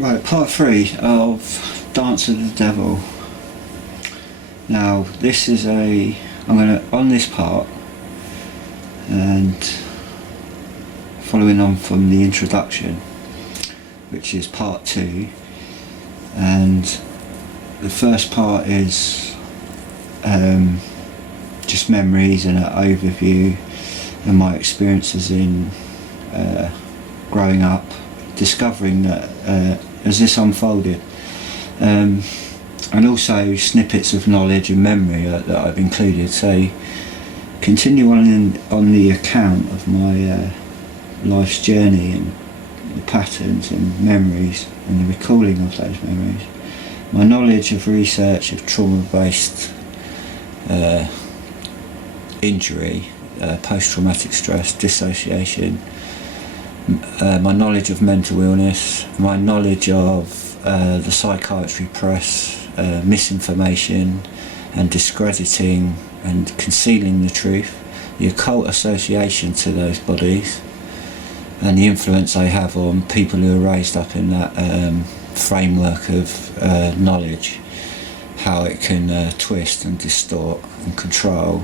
Right, part 3 of Dance of the Devil. Now this is I'm going to, on this part, and following on from the introduction, which is part 2, and the first part is just memories and an overview and my experiences in growing up, discovering that as this unfolded, and also snippets of knowledge and memory that I've included. So continue on the account of my life's journey and the patterns and memories and the recalling of those memories. My knowledge of research of trauma-based injury, post-traumatic stress, dissociation, my knowledge of mental illness, my knowledge of the psychiatry press, misinformation and discrediting and concealing the truth, the occult association to those bodies, and the influence they have on people who are raised up in that framework of knowledge, how it can twist and distort and control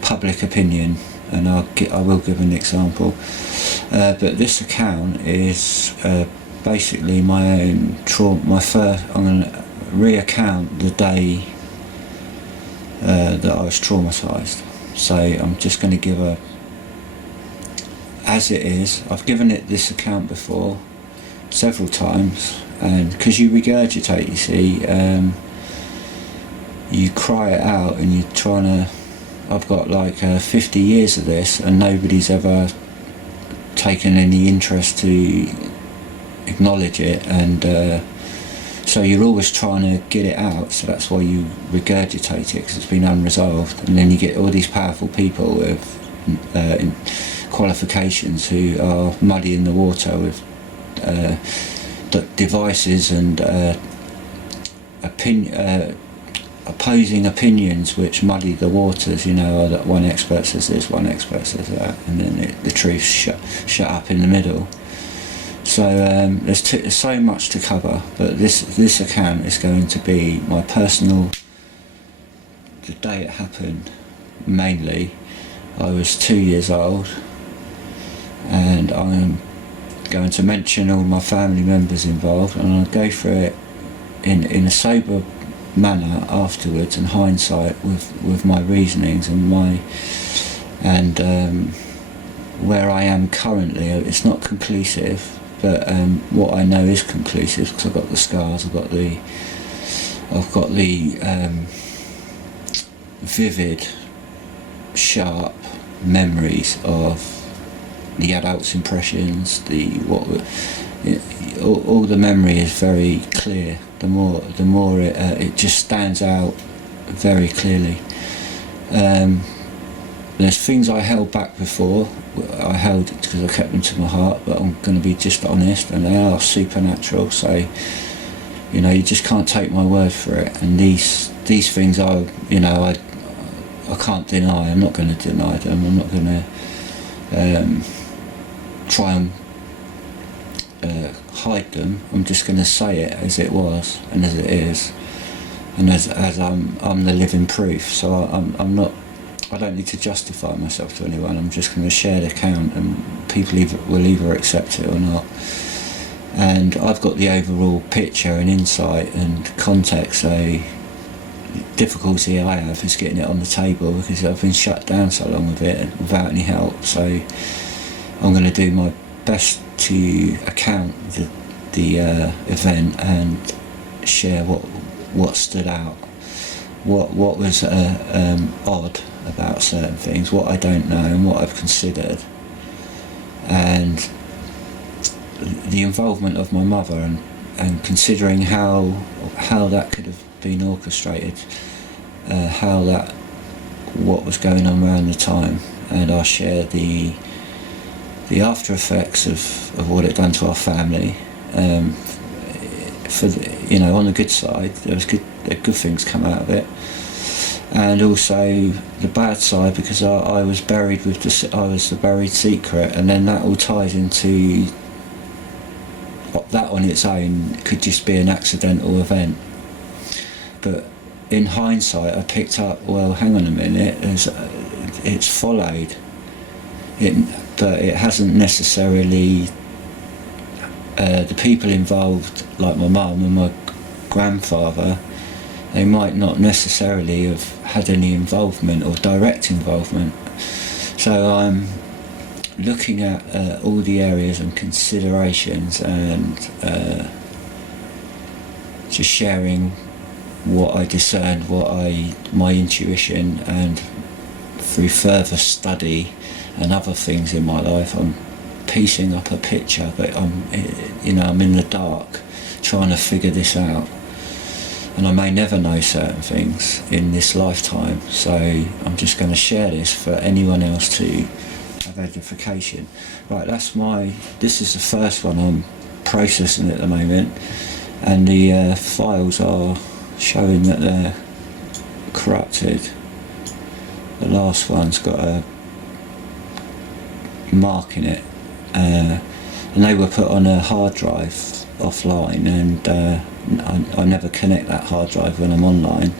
public opinion. And I will give an example, but this account is basically my own trauma. I'm going to recount the day that I was traumatised. So I'm just going to give as it is. I've given it this account before several times, and because you regurgitate, you see, you cry it out and you're trying to. I've got like 50 years of this and nobody's ever taken any interest to acknowledge it, and so you're always trying to get it out, so that's why you regurgitate it, because it's been unresolved. And then you get all these powerful people with qualifications who are muddying the water with devices and opposing opinions which muddy the waters. You know, that one expert says this, one expert says that, and then the truth's shut up in the middle. So there's so much to cover, but this account is going to be my personal, the day it happened. Mainly, I was 2 years old, and I'm going to mention all my family members involved, and I'll go through it in a sober manner afterwards, and hindsight with my reasonings and where I am currently. It's not conclusive, but what I know is conclusive, because I've got the scars, I've got the vivid, sharp memories of the adult's impressions. All the memory is very clear. The more it just stands out very clearly. There's things I held back before. I held it because I kept them to my heart, but I'm going to be just honest, and they are supernatural. So, you know, you just can't take my word for it. And these things are, you know, I can't deny. I'm not going to deny them. I'm not going to try and hide them. I'm just going to say it as it was and as it is, and as I'm the living proof. So I don't need to justify myself to anyone. I'm just going to share the account, and people will either accept it or not. And I've got the overall picture and insight and context. So the difficulty I have is getting it on the table, because I've been shut down so long with it without any help. So I'm going to do my best to account the event and share what stood out, what was odd about certain things, what I don't know and what I've considered, and the involvement of my mother, and considering how that could have been orchestrated, what was going on around the time. And I'll share the after effects of what it done to our family. You know, on the good side, there was good things come out of it, and also the bad side, because I was buried with I was the buried secret, and then that all ties into that on its own could just be an accidental event. But in hindsight, I picked up, well, hang on a minute, it's followed. But it hasn't necessarily, the people involved, like my mum and my grandfather, they might not necessarily have had any involvement or direct involvement. So I'm looking at all the areas and considerations, and just sharing what I discerned, my intuition, and through further study and other things in my life, I'm piecing up a picture, but I'm in the dark trying to figure this out. And I may never know certain things in this lifetime, so I'm just going to share this for anyone else to have edification. Right, this is the first one I'm processing at the moment, and the files are showing that they're corrupted. The last one's got a mark in it, and they were put on a hard drive offline, and I never connect that hard drive when I'm online,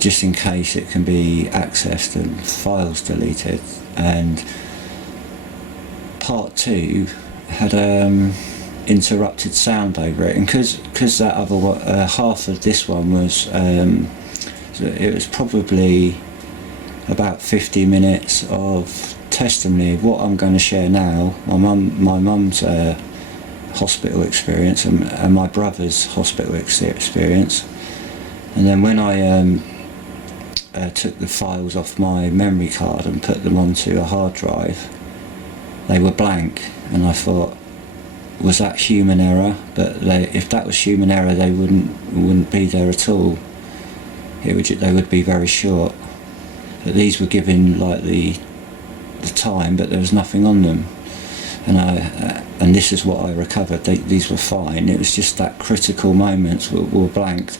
just in case it can be accessed and files deleted. And part 2 had interrupted sound over it, and because that other half of this one was it was probably about 50 minutes of testimony of what I'm going to share now. My mum's hospital experience and my brother's hospital experience, and then when I took the files off my memory card and put them onto a hard drive, they were blank, and I thought, was that human error? But if that was human error, they wouldn't be there at all. They would be very short. But these were given like the time, but there was nothing on them, and this is what I recovered. These were fine. It was just that critical moments were blanked.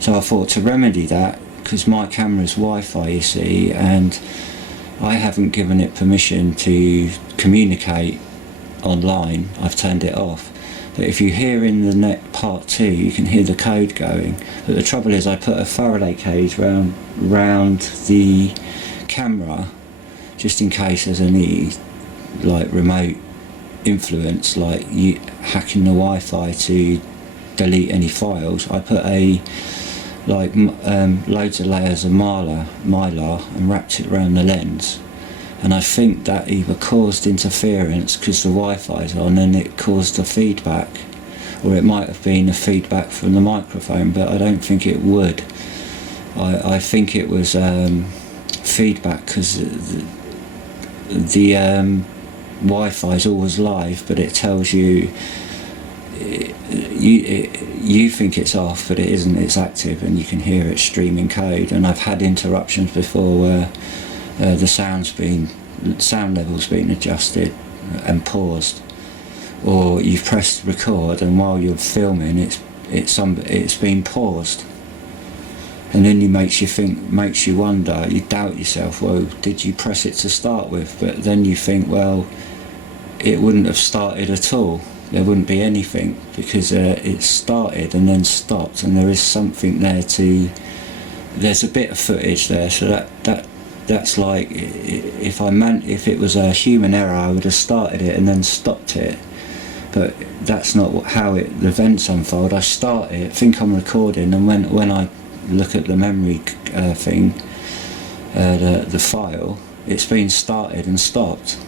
So I thought to remedy that, because my camera's Wi-Fi, you see, and I haven't given it permission to communicate online. I've turned it off. But if you hear in the part 2, you can hear the code going. But the trouble is, I put a Faraday cage round the camera, just in case there's any like remote influence, like you hacking the Wi-Fi to delete any files. I put loads of layers of mylar and wrapped it around the lens, and I think that either caused interference because the Wi-Fi's on and it caused the feedback, or it might have been a feedback from the microphone, but I don't think it would. I think it was feedback because the Wi-Fi is always live, but it tells you you think it's off, but it isn't. It's active, and you can hear it streaming code. And I've had interruptions before where the sound level's been adjusted and paused, or you've pressed record, and while you're filming, it's been paused. And then it makes you wonder, you doubt yourself, well, did you press it to start with? But then you think, well, it wouldn't have started at all. There wouldn't be anything, because it started and then stopped, and there is something there there's a bit of footage there, so that's like, if it was a human error, I would have started it and then stopped it. But that's not how the events unfold. I start it, think I'm recording, and when I look at the memory thing, the file, it's been started and stopped,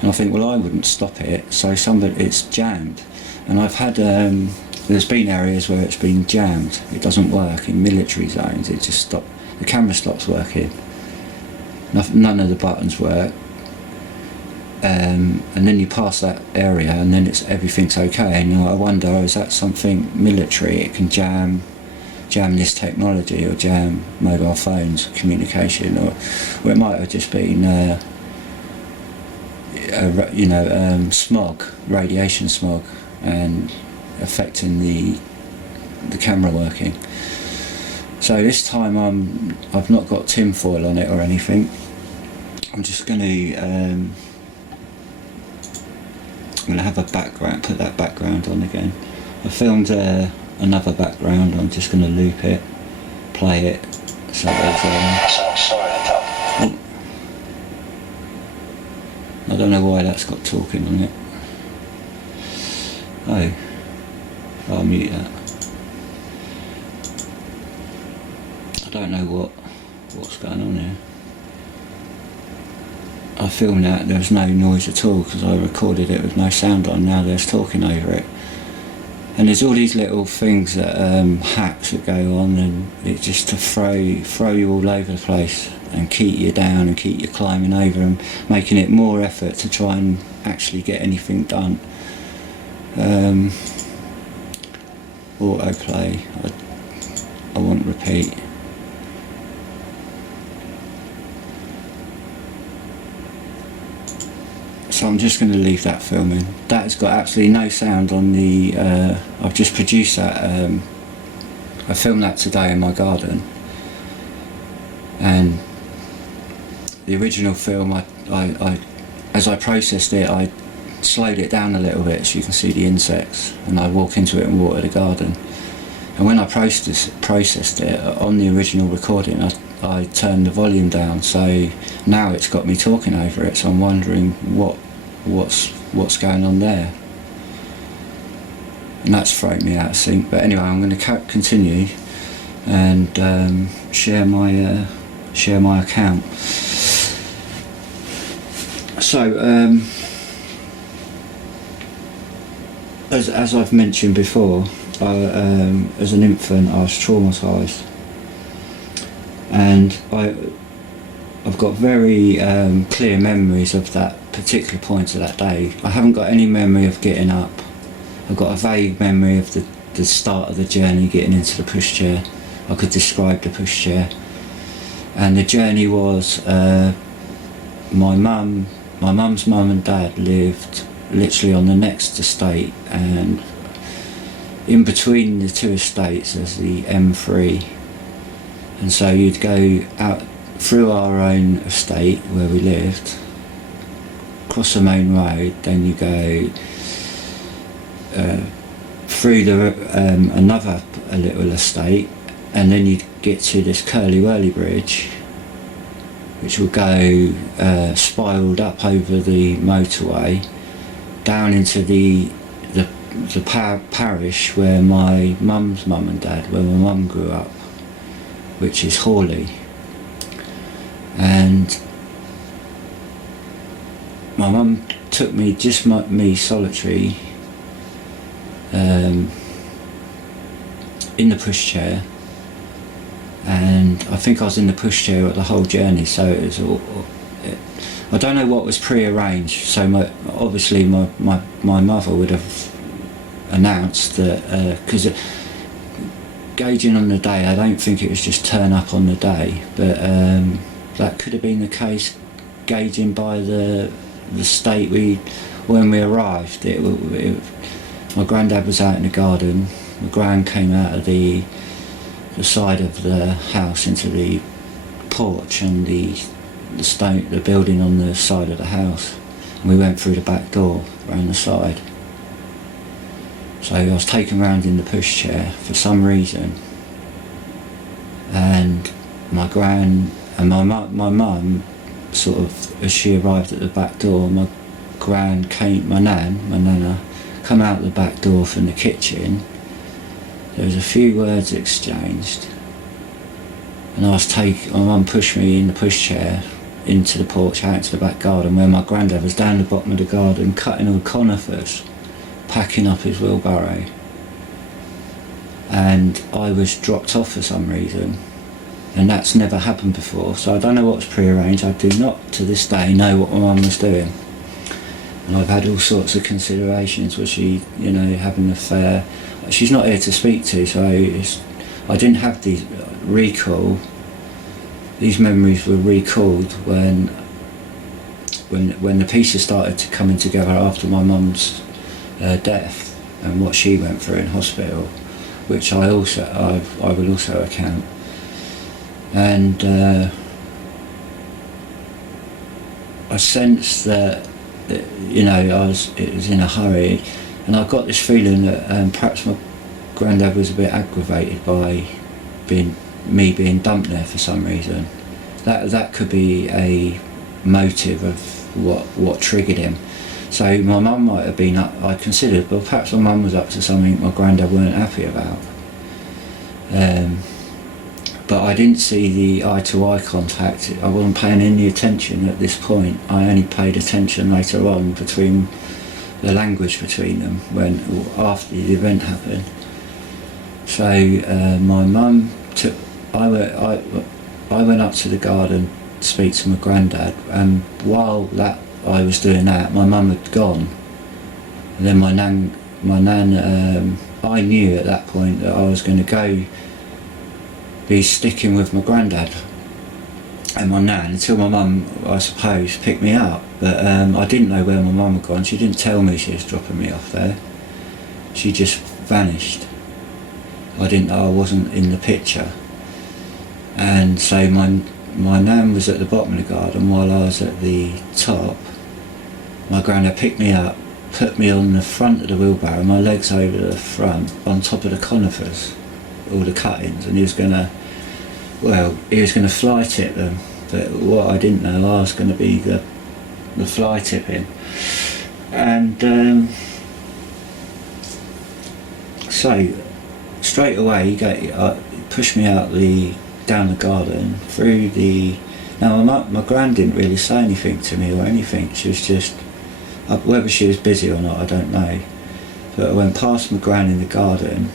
and I think, well, I wouldn't stop it, so it's jammed. And I've had there's been areas where it's been jammed. It doesn't work in military zones. It just stopped. The camera stops working. None of the buttons work. And then you pass that area, and then everything's okay. And I wonder, is that something military? It can jam this technology, or jam mobile phones communication, or it might have just been smog, radiation smog, and affecting the camera working. So this time I've not got tin foil on it or anything. I'm just going to I'm going to have a background, put that background on again. I filmed another background, I'm just going to loop it, play it, so there's I don't know why that's got talking on it. Oh, I'll mute that. I don't know what's going on here. I filmed that, there was no noise at all because I recorded it with no sound on. Now there's talking over it. And there's all these little things that hacks that go on, and it's just to throw you all over the place and keep you down and keep you climbing over and making it more effort to try and actually get anything done. Autoplay, I want repeat. So I'm just going to leave that filming. That has got absolutely no sound on the, I've just produced that, I filmed that today in my garden, and the original film, I as I processed it, I slowed it down a little bit so you can see the insects, and I walk into it and water the garden. And when I processed it on the original recording, I turned the volume down, so now it's got me talking over it, so I'm wondering what's going on there, and that's thrown me out of sync. But anyway, I'm going to continue and share my account. So as I've mentioned before, as an infant I was traumatised, and I've got very clear memories of that particular point of that day. I haven't got any memory of getting up. I've got a vague memory of the start of the journey, getting into the pushchair. I could describe the pushchair, and the journey was my mum's mum and dad lived literally on the next estate, and in between the two estates there's the M3, and so you'd go out through our own estate where we lived, cross the main road, then you go through another little estate, and then you'd get to this curly-whirly bridge which will go spiraled up over the motorway down into the parish where my mum's mum and dad, where my mum grew up, which is Hawley. And my mum took me, just me solitary, in the pushchair, and I think I was in the pushchair the whole journey, so it was all, I don't know what was pre-arranged. So obviously my mother would have announced that, because gauging on the day, I don't think it was just turn up on the day, but that could have been the case, gauging by the state when we arrived. My granddad was out in the garden, my gran came out of the side of the house into the porch and the building on the side of the house, and we went through the back door around the side. So I was taken round in the pushchair for some reason, and my gran and my mum sort of, as she arrived at the back door, my gran came, my nana come out the back door from the kitchen. There was a few words exchanged, and my mum pushed me in the pushchair into the porch, out into the back garden, where my granddad was down the bottom of the garden cutting all conifers, packing up his wheelbarrow, and I was dropped off for some reason, and that's never happened before. So I don't know what was pre-arranged. I do not to this day know what my mum was doing, and I've had all sorts of considerations. Was she, having an affair? She's not here to speak to, so I didn't have the recall. These memories were recalled when the pieces started to coming together after my mum's death and what she went through in hospital, which I will also account. And I sensed that you know, it was in a hurry, and I got this feeling that perhaps my granddad was a bit aggravated by me being dumped there for some reason. That could be a motive of what triggered him. So my mum might have been up, I considered, well, perhaps my mum was up to something my granddad weren't happy about. But I didn't see the eye-to-eye contact. I wasn't paying any attention at this point. I only paid attention later on between the language between them after the event happened. So my mum took. I went up to the garden to speak to my granddad, and while I was doing that, my mum had gone. And then my nan. I knew at that point that I was going to be sticking with my granddad and my nan until my mum, I suppose, picked me up. But I didn't know where my mum had gone. She didn't tell me she was dropping me off there. She just vanished. I didn't know I wasn't in the picture. And so my nan was at the bottom of the garden while I was at the top. My granddad picked me up, put me on the front of the wheelbarrow, my legs over the front, on top of the conifers, all the cuttings, and he was going to fly tip them. But what I didn't know, I was going to be the fly tipping. And so straight away he pushed me down the garden through the. Now my gran didn't really say anything to me or anything. She was just, whether she was busy or not, I don't know. But I went past my gran in the garden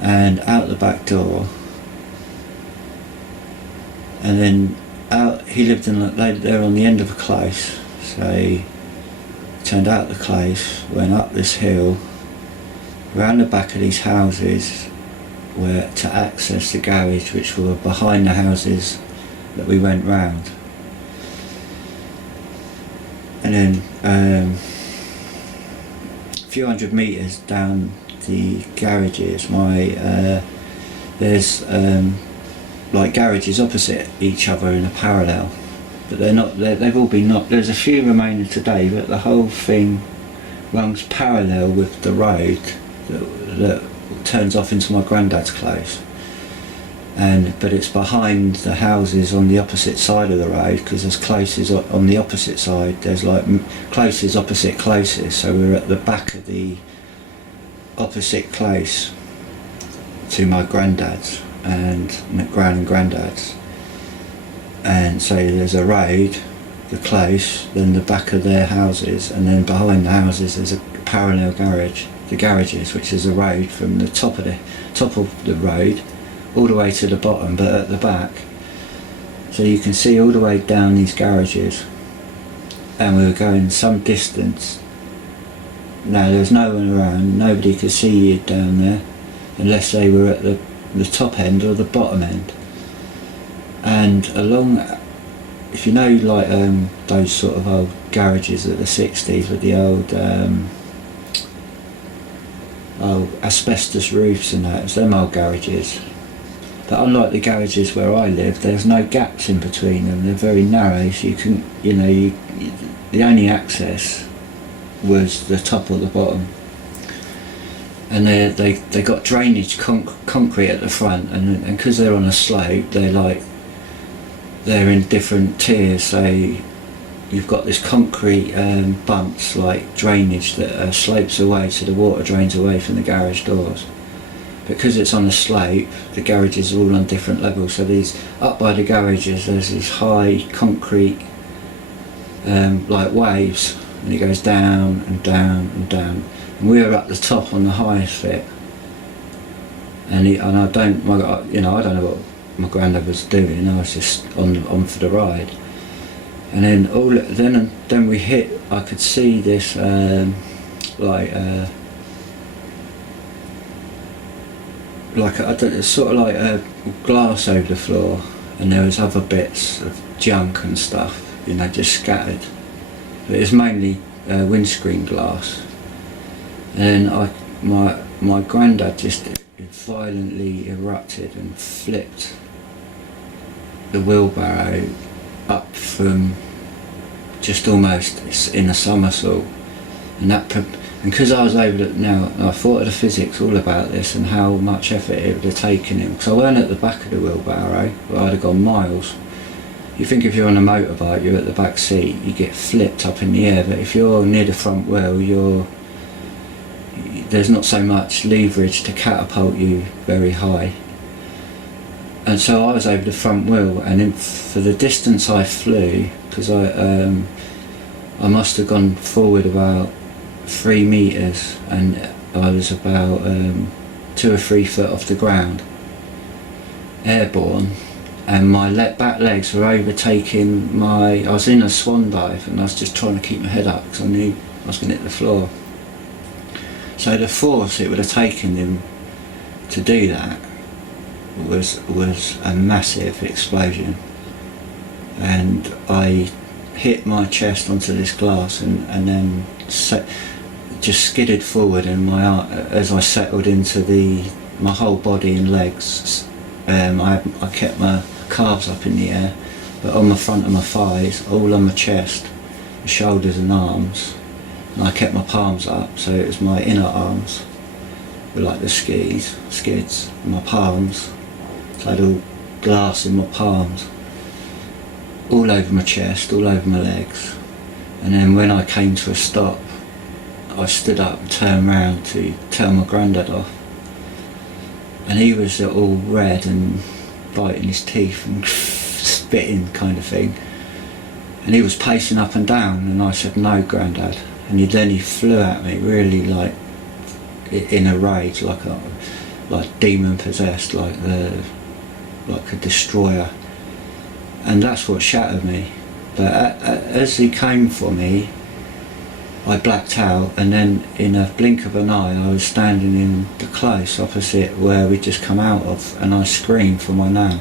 and out the back door, and then out. He lived there on the end of a close, so he turned out the close, went up this hill, round the back of these houses, where to access the garage, which were behind the houses that we went round. And then a few hundred metres down the garages, there's like garages opposite each other in a parallel, but they've all been knocked. There's a few remaining today, but the whole thing runs parallel with the road that turns off into my granddad's close. But it's behind the houses on the opposite side of the road, because there's closes on the opposite side. There's like closes opposite closes, so we're at the back of the opposite close to my granddad's and gran and granddad's. And so there's a road, the close, then the back of their houses, and then behind the houses there's a parallel garage, the garages, which is a road from the top of the road all the way to the bottom, but at the back. So you can see all the way down these garages, and we were going some distance. Now there was no one around, nobody could see you down there unless they were at the top end or the bottom end. And along, if you know, like those sort of old garages of the 60s with the old asbestos roofs and that, it's them old garages. But unlike the garages where I live, there's no gaps in between them. They're very narrow, so you can, the only access was the top or the bottom. And they got drainage concrete at the front, and because they're on a slope, they're in different tiers. So you've got this concrete bumps, like drainage that slopes away, so the water drains away from the garage doors. Because it's on a slope, the garages are all on different levels. So these up by the garages, there's these high concrete like waves, and it goes down and down and down. And we were at the top on the highest bit. And I don't know what my granddad was doing. I was just on for the ride. And then we hit. I could see this sort of like a glass over the floor, and there was other bits of junk and stuff, just scattered. But it was mainly windscreen glass. And then my granddad just violently erupted and flipped the wheelbarrow up from just almost in a somersault, and because I was able to, now I thought of the physics all about this and how much effort it would have taken him, because I weren't at the back of the wheelbarrow, but I'd have gone miles. You think if you're on a motorbike, you're at the back seat, you get flipped up in the air, but if you're near the front wheel, there's not so much leverage to catapult you very high. And so I was over the front wheel, and for the distance I flew, because I must have gone forward about 3 metres, and I was about 2 or 3 foot off the ground, airborne, and my back legs were overtaking I was in a swan dive, and I was just trying to keep my head up because I knew I was going to hit the floor. So the force it would have taken him to do that was a massive explosion, and I hit my chest onto this glass and then just skidded forward, and as I settled into my whole body and legs, I kept my calves up in the air, but on the front of my thighs, all on my chest, my shoulders and arms, and I kept my palms up, so it was my inner arms were like the skids, and my palms, so I had all glass in my palms, all over my chest, all over my legs. And then when I came to a stop, I stood up and turned round to tell my granddad off, and he was all red and biting his teeth and spitting kind of thing, and he was pacing up and down, and I said, "No, Grandad," and then he flew at me really like in a rage, like demon possessed, like a destroyer, and that's what shattered me. But as he came for me, I blacked out, and then in a blink of an eye I was standing in the close opposite where we'd just come out of, and I screamed for my nan,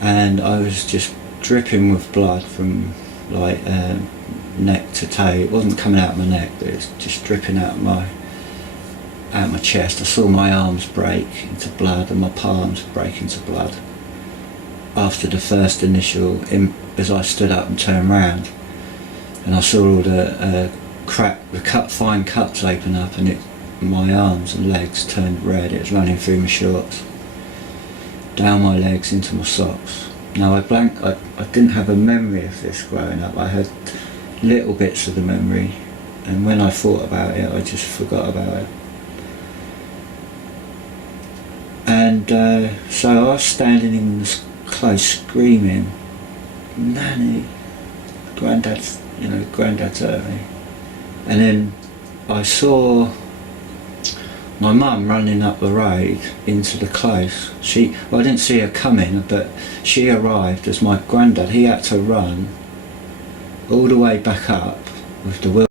and I was just dripping with blood from like neck to toe. It wasn't coming out of my neck, but it was just dripping out of my chest. I saw my arms break into blood and my palms break into blood after the first initial as I stood up and turned round, and I saw all the fine cuts open up, and my arms and legs turned red. It was running through my shorts, down my legs into my socks. Now I didn't have a memory of this growing up. I had little bits of the memory, and when I thought about it I just forgot about it. And so I was standing in this close screaming, "Nanny, Granddad's hurt me." And then I saw my mum running up the road into the close. I didn't see her coming, but she arrived as my granddad, he had to run all the way back up with the wheel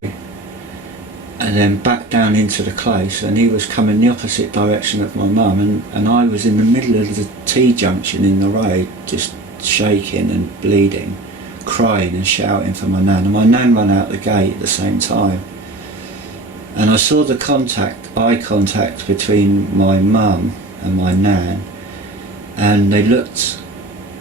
and then back down into the close, and he was coming the opposite direction of my mum, and I was in the middle of the T-junction in the road, just shaking and bleeding, crying and shouting for my nan, and my nan ran out the gate at the same time. And I saw the eye contact between my mum and my nan, and they looked,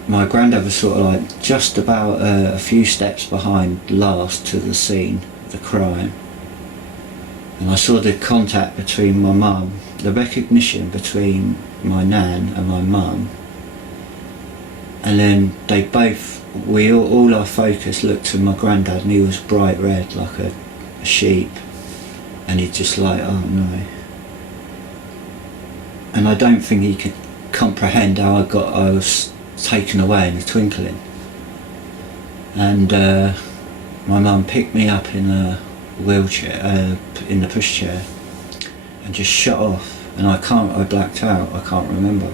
my granddad was sort of like just about a few steps behind last to the scene of the crime. And I saw the contact between my mum, the recognition between my nan and my mum, and then they both, all our focus looked to my granddad, and he was bright red like a sheep, and he just like, "Oh no." And I don't think he could comprehend how I was taken away in a twinkling. And my mum picked me up in a wheelchair, in the pushchair, and just shut off, and I blacked out, I can't remember.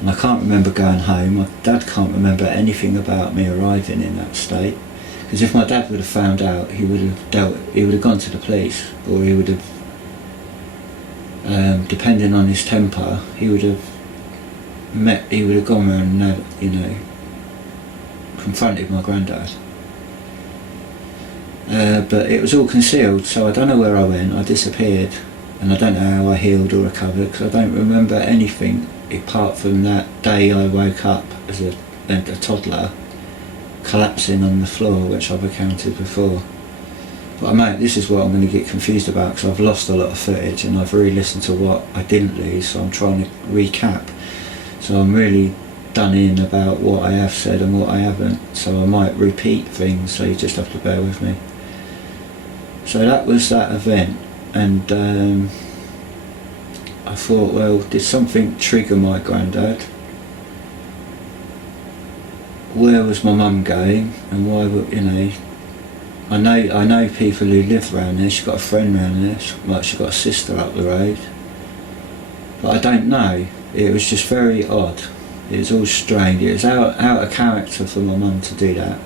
And I can't remember going home. My dad can't remember anything about me arriving in that state, because if my dad would have found out, he would have gone to the police, or he would have, depending on his temper, he would have gone around and confronted my granddad. But it was all concealed, so I don't know where I went. I disappeared, and I don't know how I healed or recovered, because I don't remember anything apart from that day I woke up as a toddler collapsing on the floor, which I've encountered before. But mate, this is what I'm going to get confused about, because I've lost a lot of footage and I've re-listened to what I didn't lose, so I'm trying to recap. So I'm really done in about what I have said and what I haven't, so I might repeat things, so you just have to bear with me. So that was that event, and I thought, well, did something trigger my granddad? Where was my mum going, and why would, you know, I know people who live around there. She's got a friend around there, she's got a sister up the road, but I don't know. It was just very odd. It was all strange. It was out of character for my mum to do that,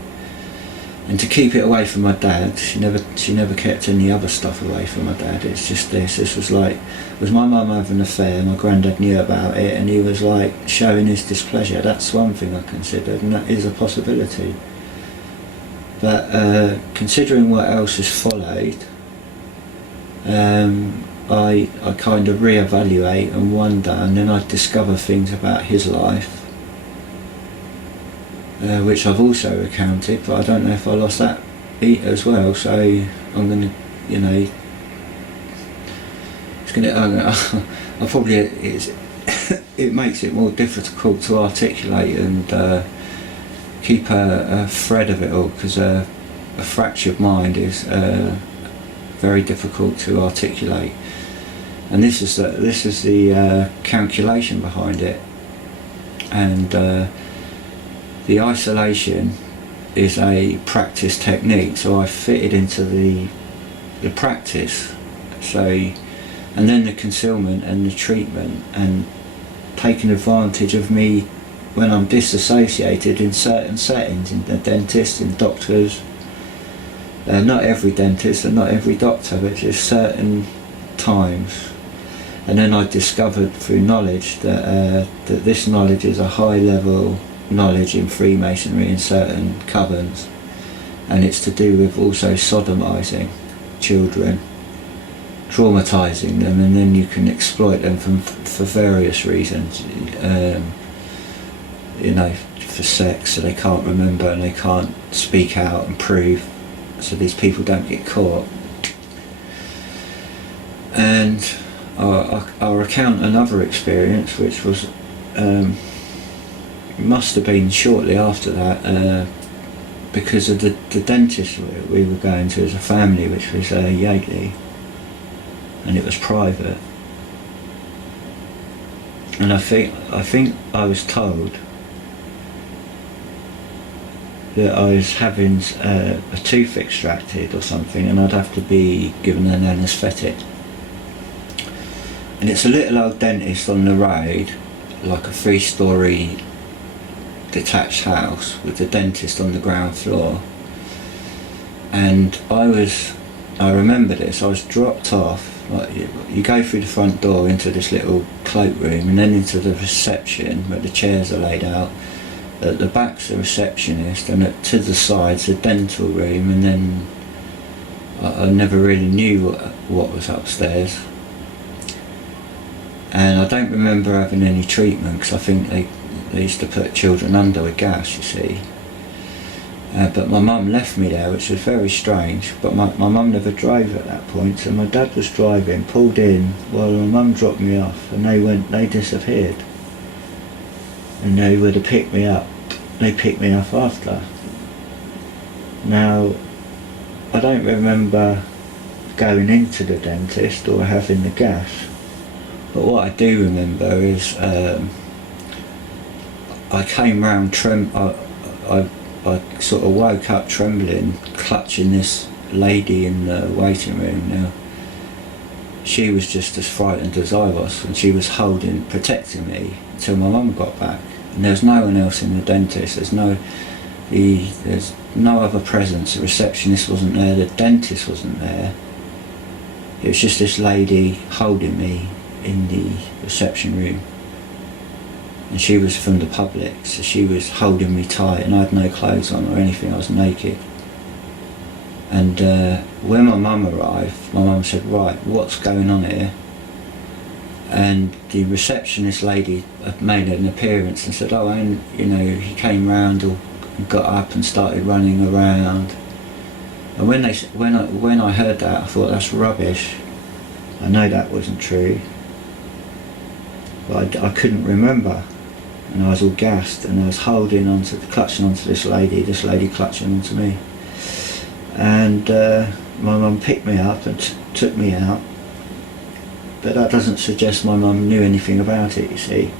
and to keep it away from my dad. She never kept any other stuff away from my dad. It's just this. This was like, was my mum having an affair? My granddad knew about it, and he was like showing his displeasure. That's one thing I considered, and that is a possibility. But considering what else has followed, I kind of re-evaluate and wonder, and then I discover things about his life, which I've also recounted, but I don't know if I lost that beat as well. So I'm going to, you know, I'll probably, it makes it more difficult to articulate and keep a thread of it all, because a fractured mind is very difficult to articulate. And this is the calculation behind it, and the isolation is a practice technique. So I fitted into the practice. So, and then the concealment and the treatment, and taking advantage of me when I'm dissociated in certain settings, in the dentist, in doctors. Not every dentist and not every doctor, but just certain times. And then I discovered through knowledge that this knowledge is a high level knowledge in Freemasonry in certain covens, and it's to do with also sodomizing children, traumatising them, and then you can exploit them for various reasons, you know, for sex, so they can't remember and they can't speak out and prove, so these people don't get caught. And I'll recount another experience, which was must have been shortly after that, because of the dentist we were going to as a family, which was Yately, and it was private. And I think I was told that I was having a tooth extracted or something, and I'd have to be given an anaesthetic. And it's a little old dentist on the road, like a 3-storey detached house with the dentist on the ground floor. And I remember this, I was dropped off, like you go through the front door into this little cloakroom, and then into the reception where the chairs are laid out. At the back's the receptionist, and to the side's the dental room, and then I never really knew what was upstairs. And I don't remember having any treatment, because I think they used to put children under with gas, you see. But my mum left me there, which was very strange. But my mum never drove at that point, so my dad was driving, pulled in while my mum dropped me off, and they disappeared. And they would have picked me up. They picked me up after. Now, I don't remember going into the dentist or having the gas, but what I do remember is I came round I sort of woke up trembling, clutching this lady in the waiting room. Now, she was just as frightened as I was, and she was protecting me until my mum got back. And there was no one else in the dentist. There's no other presence. The receptionist wasn't there. The dentist wasn't there. It was just this lady holding me in the reception room, and she was from the public, so she was holding me tight, and I had no clothes on or anything. I was naked. And when my mum arrived, my mum said, "Right, what's going on here?" And the receptionist lady had made an appearance and said, "Oh, and you know, he came round and got up and started running around. And when I heard that, I thought, that's rubbish. I know that wasn't true, but I couldn't remember, and I was all gassed, and I was clutching onto this lady clutching onto me, and my mum picked me up and took me out. But that doesn't suggest my mum knew anything about it, you see.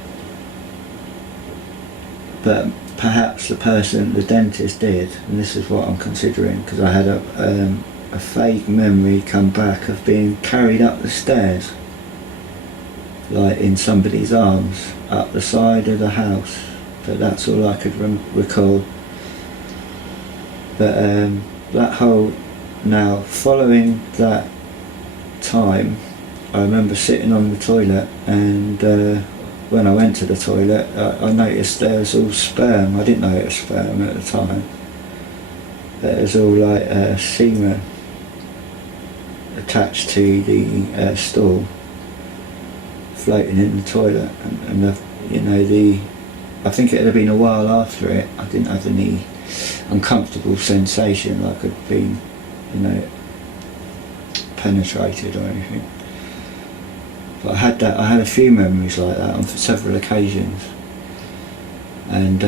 But perhaps the dentist did, and this is what I'm considering, because I had a vague memory come back of being carried up the stairs, like in somebody's arms, up the side of the house. But that's all I could recall. But now following that time, I remember sitting on the toilet, and when I went to the toilet, I noticed there was all sperm. I didn't know it was sperm at the time. There was all like semen attached to the stool, floating in the toilet, and I think it had been a while after it. I didn't have any uncomfortable sensation like I'd been, penetrated or anything. But I had a few memories like that on several occasions, and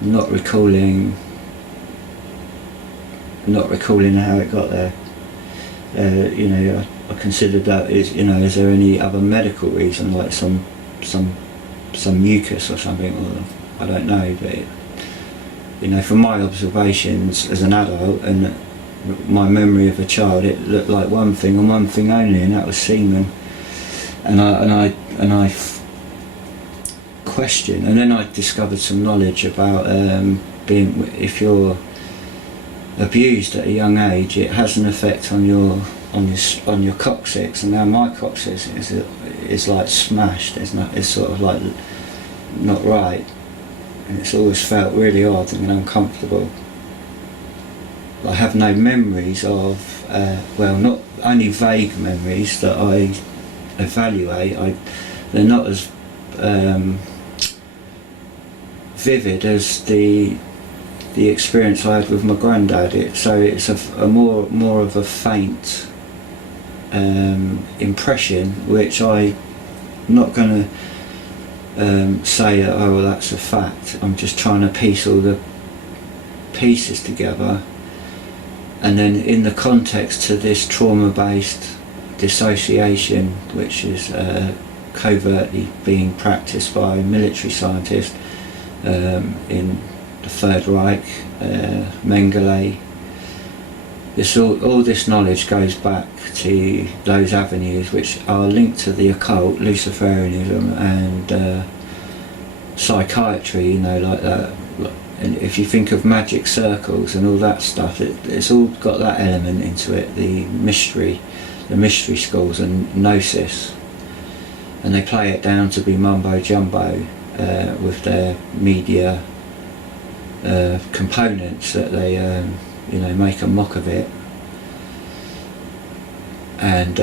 not recalling how it got there. I considered that is there any other medical reason, like some mucus or something, or I don't know, but from my observations as an adult and my memory of a child, it looked like one thing and one thing only, and that was semen. And I questioned, and then I discovered some knowledge about if you're abused at a young age, it has an effect on your coccyx, and now my coccyx is like smashed. It's sort of like not right, and it's always felt really odd and uncomfortable. I have no memories of, not only vague memories that I evaluate. They're not as vivid as the experience I had with my granddad. It's a more of a faint impression, which I'm not going to say that, oh well, that's a fact. I'm just trying to piece all the pieces together. And then in the context to this trauma-based dissociation, which is covertly being practiced by military scientists in the Third Reich, Mengele, all this knowledge goes back to those avenues which are linked to the occult, Luciferianism, and psychiatry, like that. And if you think of magic circles and all that stuff, it's all got that element into it, the mystery schools and gnosis, and they play it down to be mumbo jumbo with their media components that they make a mock of it, and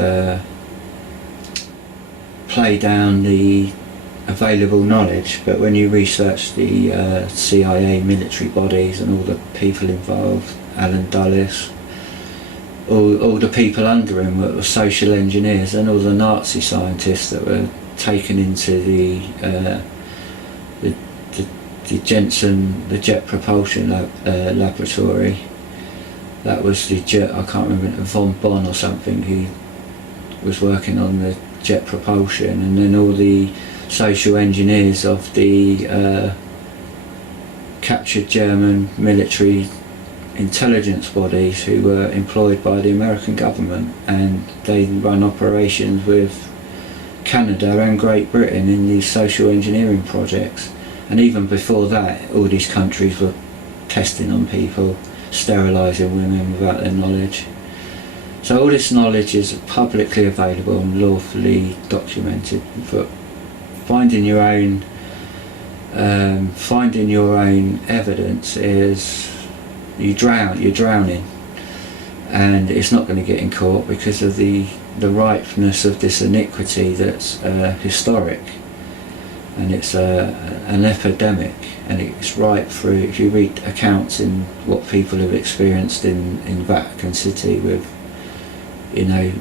play down the available knowledge. But when you research the CIA military bodies and all the people involved, Alan Dulles, all the people under him were social engineers, and all the Nazi scientists that were taken into the Jensen, the jet propulsion laboratory. That was the jet, I can't remember, von Bonn or something, who was working on the jet propulsion, and then all the social engineers of the captured German military intelligence bodies who were employed by the American government, and they run operations with Canada and Great Britain in these social engineering projects. And even before that, all these countries were testing on people, sterilising women without their knowledge. So all this knowledge is publicly available and lawfully documented, but finding your own evidence is you're drowning, and it's not going to get in court because of the ripeness of this iniquity that's historic. and it's an epidemic, and it's right through. If you read accounts in what people have experienced in Vatican City with, you know,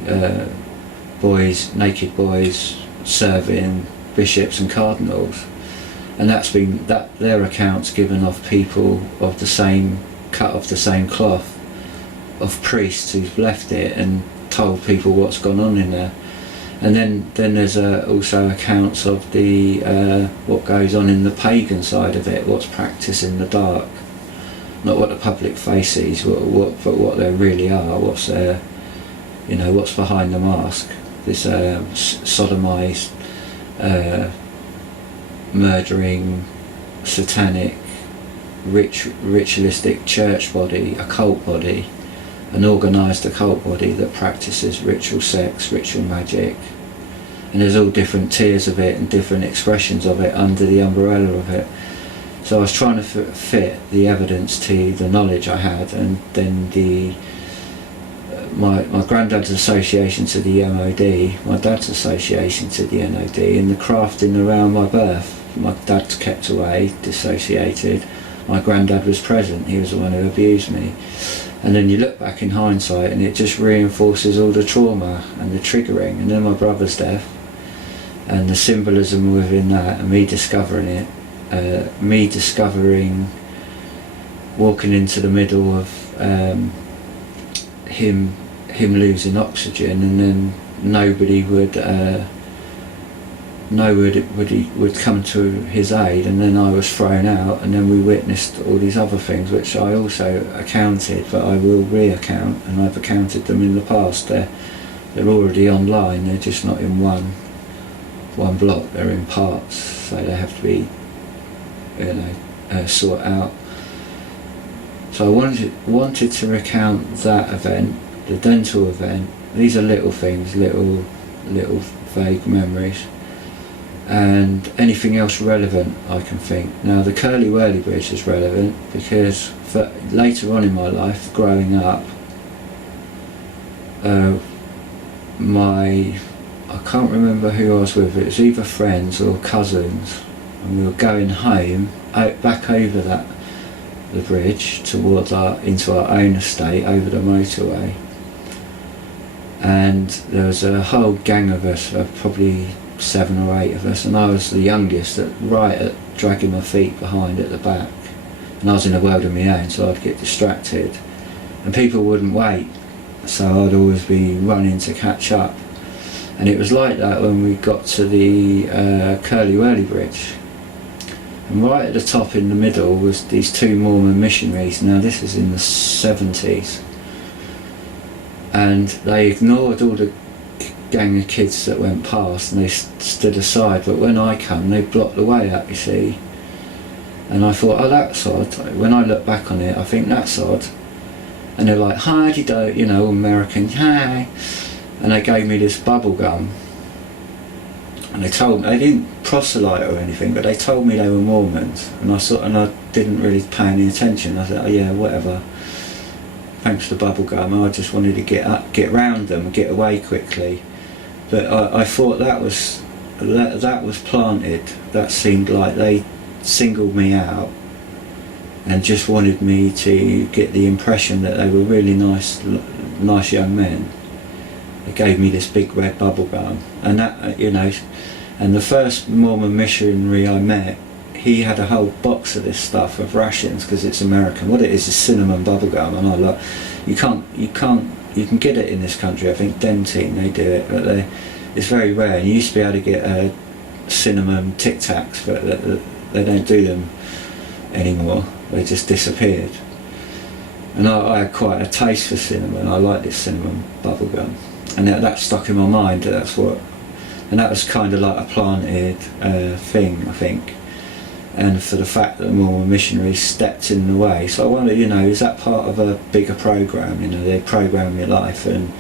naked boys serving bishops and cardinals, and their accounts given of people of the same cut of the same cloth, of priests who've left it and told people what's gone on in there. And then there's also accounts of the what goes on in the pagan side of it, what's practiced in the dark, not what the public face sees, but what they really are, what's there, you know, what's behind the mask. This sodomized, murdering, satanic, ritualistic church body, occult body, an organised occult body that practices ritual sex, ritual magic, and there's all different tiers of it and different expressions of it under the umbrella of it. So I was trying to fit the evidence to the knowledge I had, and then my granddad's association to the MOD, my dad's association to the NOD, and the crafting around my birth. My dad's kept away, dissociated. My granddad was present, he was the one who abused me. And then you look back in hindsight and it just reinforces all the trauma and the triggering. And then my brother's death and the symbolism within that, and me discovering it, me discovering walking into the middle of him losing oxygen, and then nobody would would come to his aid, and then I was thrown out, and then we witnessed all these other things which I also accounted, but I will re-account, and I've accounted them in the past. They're already online, they're just not in one block, they're in parts, so they have to be, you know, sorted out. So I wanted to recount that event, the dental event. These are little things, little vague memories, and anything else relevant I can think. Now the Curly Whirly Bridge is relevant because later on in my life, growing up, I can't remember who I was with, it was either friends or cousins, and we were going home, back over the bridge towards into our own estate over the motorway, and there was a whole gang of us, probably 7 or 8 of us, and I was the youngest, dragging my feet behind at the back, and I was in a world of my own, so I'd get distracted and people wouldn't wait, so I'd always be running to catch up. And it was like that when we got to the Curly Whirly Bridge, and right at the top in the middle was these 2 Mormon missionaries. Now this was in the 70s, and they ignored all the gang of kids that went past and they stood aside, but when I come they blocked the way up, you see. And I thought, oh, that's odd. When I look back on it, I think that's odd. And they're like, hi, you know, American, hi. And they gave me this bubble gum, and they didn't proselyte or anything, but they told me they were Mormons, and I didn't really pay any attention. I said, oh yeah, whatever, thanks for the bubble gum. I just wanted to get round them and get away quickly. But I thought that was planted. That seemed like they singled me out and just wanted me to get the impression that they were really nice young men. They gave me this big red bubble gum, and that, you know, and the first Mormon missionary I met, he had a whole box of this stuff of rations, because it's American. What it is cinnamon bubble gum, and I like, you can get it in this country. I think Dentine they do it, but it's very rare. And you used to be able to get cinnamon Tic Tacs, but they don't do them anymore. They just disappeared. And I had quite a taste for cinnamon. I like this cinnamon bubble gum, and that stuck in my mind. And that was kind of like a planted thing, I think. And for the fact that the Mormon missionaries stepped in the way. So I wonder, you know, is that part of a bigger program? You know, they program your life and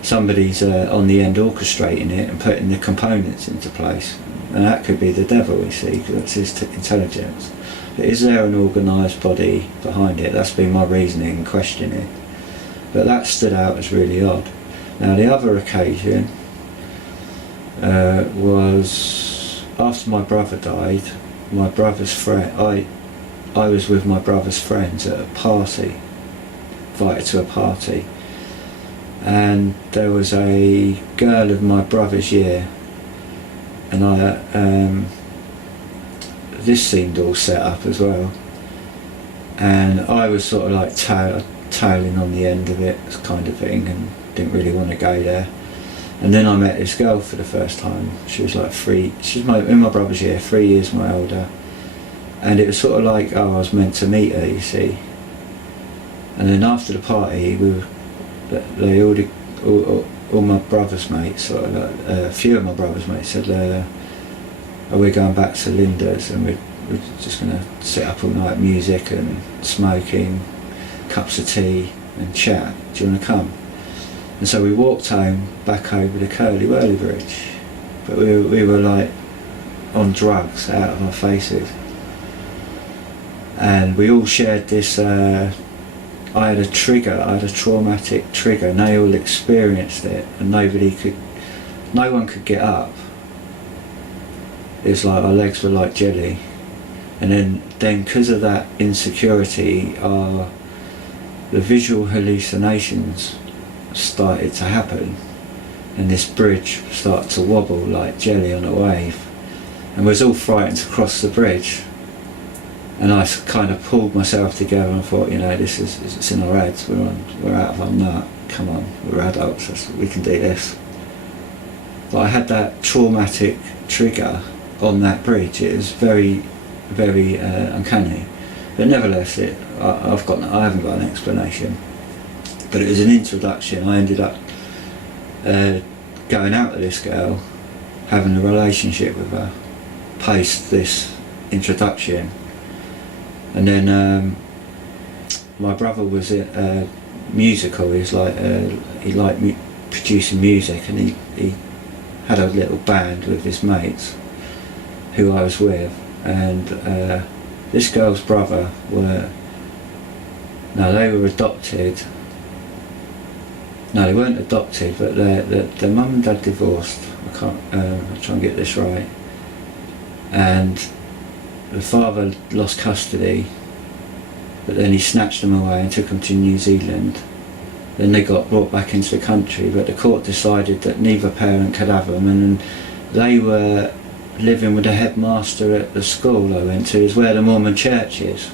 somebody's on the end orchestrating it and putting the components into place. And that could be the devil, you see, because that's his intelligence. But is there an organised body behind it? That's been my reasoning and questioning. But that stood out as really odd. Now the other occasion was after my brother died, my brother's friend, I was with my brother's friends at a party, invited to a party, and there was a girl of my brother's year, and this seemed all set up as well, and I was sort of like tailing on the end of it kind of thing, and didn't really want to go there. And then I met this girl for the first time. She was like she's in my brother's year, 3 years my older, and it was sort of like, oh, I was meant to meet her, you see. And then after the party, all my brother's mates, sort of like, a few of my brother's mates said, oh, we're going back to Linda's, and we're just going to sit up all night, music and smoking, cups of tea and chat. Do you want to come? And so we walked home, back over the Curly Whirly Bridge, but we were like on drugs, out of our faces, and we all shared this. I had a traumatic trigger, and they all experienced it, and no one could get up. It's like our legs were like jelly, and then because of that insecurity, the visual hallucinations started to happen, and this bridge started to wobble like jelly on a wave, and we was all frightened to cross the bridge. And I kind of pulled myself together and thought, it's in our heads, we're out of our nut, come on, we're adults, we can do this. But I had that traumatic trigger on that bridge. It was very, very uncanny, but nevertheless, I haven't got an explanation. But it was an introduction. I ended up going out with this girl, having a relationship with her, post this introduction. And then my brother was musical. He liked producing music, and he had a little band with his mates, who I was with. And this girl's brother they were adopted. No, they weren't adopted, but their mum and dad divorced. I'll try and get this right. And the father lost custody, but then he snatched them away and took them to New Zealand. Then they got brought back into the country, but the court decided that neither parent could have them, and they were living with the headmaster at the school I went to, is where the Mormon church is.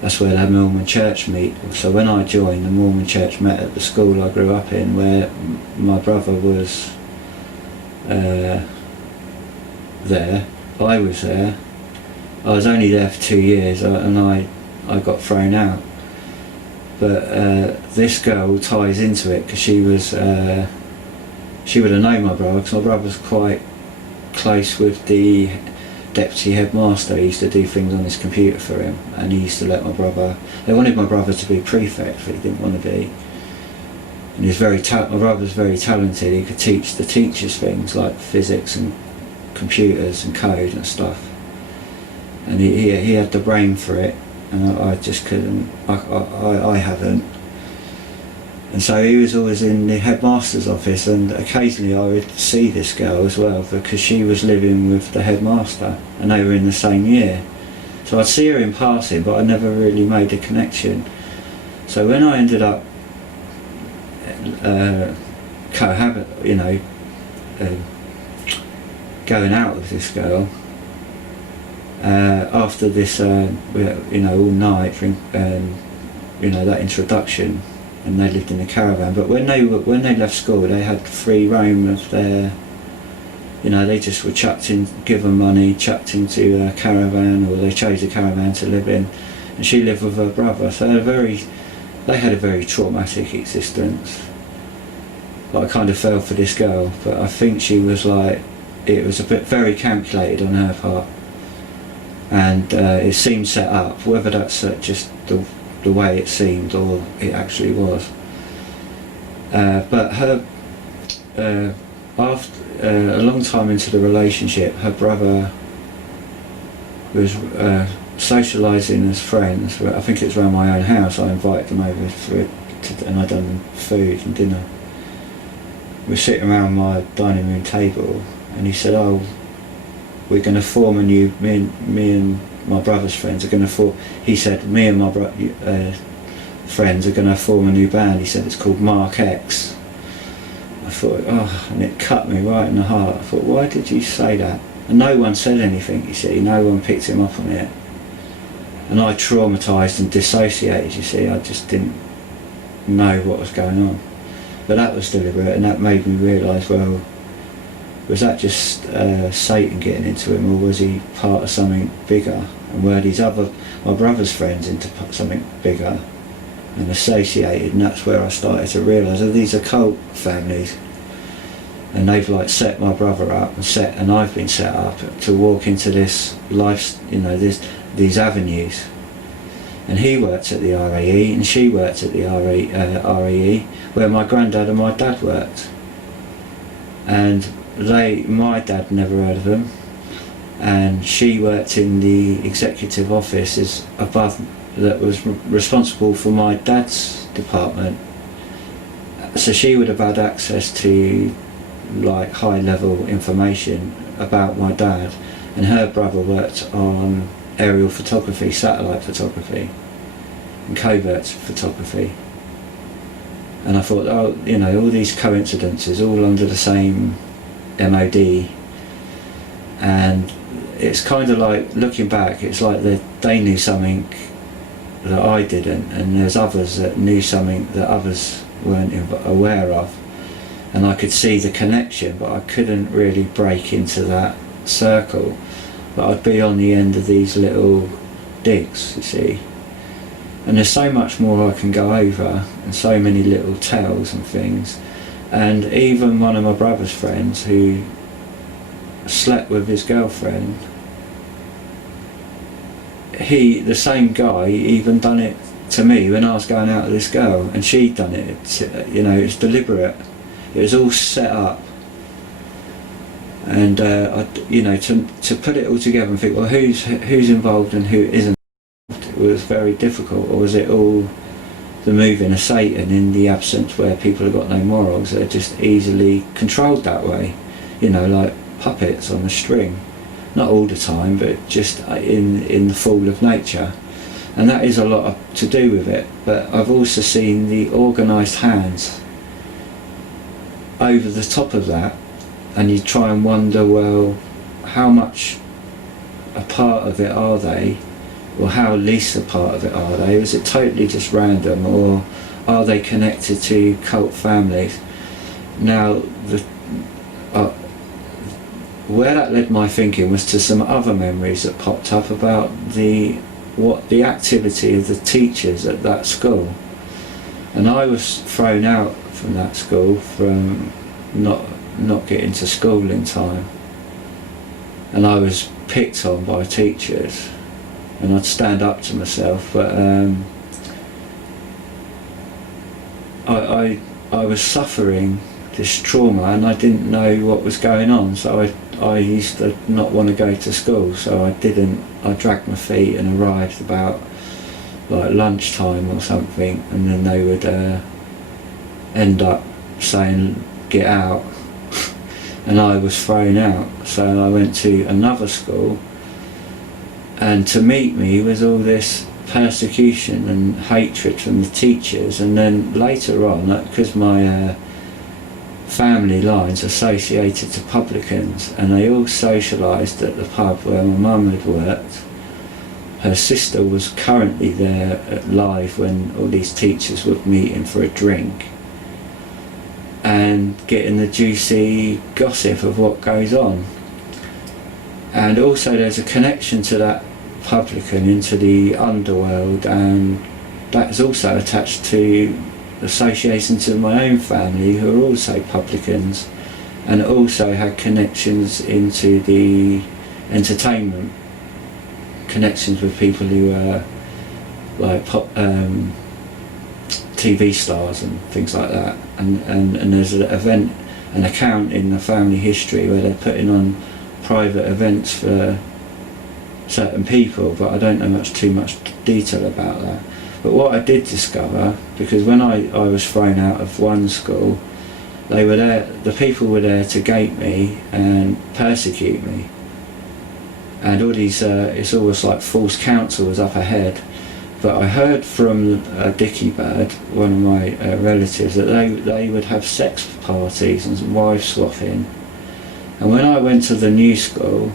That's where the Mormon church meet. So when I joined, the Mormon church met at the school I grew up in, where my brother was there. I was there. I was only there for 2 years, and I got thrown out. But this girl ties into it, because she would have known my brother, because my brother was quite close with the deputy headmaster. He used to do things on his computer for him, and he used to let they wanted my brother to be prefect, but he didn't want to be. And my brother was very talented. He could teach the teachers things like physics and computers and code and stuff, and he had the brain for it, and I just couldn't. I haven't. And so he was always in the headmaster's office, and occasionally I would see this girl as well, because she was living with the headmaster and they were in the same year. So I'd see her in passing, but I never really made a connection. So when I ended up going out with this girl, after this, all night, that introduction, and they lived in a caravan. But when they left school, they had free roam of their, they just were given money, chucked into a caravan, or they chose a caravan to live in, and she lived with her brother. So they had a very traumatic existence. But I kind of fell for this girl, but I think she was like, it was a bit very calculated on her part, and it seemed set up, whether that's just the way it seemed or it actually was. But her, after a long time into the relationship, her brother was socialising as friends. I think it was around my own house. I invited them over and I'd done food and dinner. We were sitting around my dining room table, and he said, oh, we're going to form a new, me and my brother's friends are going to form, he said, me and my friends are going to form a new band. He said, it's called Mark X. I thought, oh, and it cut me right in the heart. I thought, why did you say that? And no one said anything, you see, no one picked him up on it. And I traumatised and dissociated, you see, I just didn't know what was going on. But that was deliberate, and that made me realise, well, was that just Satan getting into him, or was he part of something bigger? And were these my brother's friends into something bigger and associated? And that's where I started to realise that these are cult families, and they've like set my brother up and I've been set up to walk into this life, you know, these avenues. And he worked at the RAE and she worked at the RAE, where my granddad and my dad worked. And my dad never heard of them, and she worked in the executive office above, that was responsible for my dad's department. So she would have had access to like high level information about my dad, and her brother worked on aerial photography, satellite photography and covert photography. And I thought, oh, you know, all these coincidences all under the same MOD, and it's kind of like, looking back, it's like they knew something that I didn't, and there's others that knew something that others weren't aware of, and I could see the connection, but I couldn't really break into that circle. But I'd be on the end of these little digs, you see, and there's so much more I can go over, and so many little tales and things. And even one of my brother's friends who slept with his girlfriend, the same guy, even done it to me when I was going out with this girl, and she'd done it. You know, it's deliberate. It was all set up. And you know, to put it all together and think, well, who's involved and who isn't involved, it was very difficult. Or was it all the moving of Satan in the absence where people have got no morals? They're just easily controlled that way, you know, like puppets on a string. Not all the time, but just in the fall of nature. And that is a lot to do with it. But I've also seen the organised hands over the top of that, and you try and wonder, well, how much a part of it are they, or how least a part of it are they? Is it totally just random, or are they connected to cult families? Now, where that led my thinking was to some other memories that popped up about the activity of the teachers at that school. And I was thrown out from that school from not getting to school in time, and I was picked on by teachers, and I'd stand up to myself, but I was suffering this trauma, and I didn't know what was going on, so I used to not want to go to school, so I dragged my feet and arrived about like lunchtime or something, and then they would end up saying, get out, and I was thrown out. So I went to another school, and to meet me was all this persecution and hatred from the teachers. And then later on, because my family lines associated to publicans, and they all socialised at the pub where my mum had worked. Her sister was currently there live when all these teachers were meeting for a drink and getting the juicy gossip of what goes on. And also there's a connection to that publican into the underworld, and that's also attached to associations to my own family who are also publicans, and also had connections into the entertainment, connections with people who are like TV stars and things like that, and there's an account in the family history where they're putting on private events for certain people, but I don't know too much detail about that. But what I did discover, because when I was thrown out of one school, They were there, the people were there to gate me and persecute me. And all these, it's almost like false counsel was up ahead. But I heard from Dickie Bird, one of my relatives, that they would have sex parties and wife swapping. And when I went to the new school,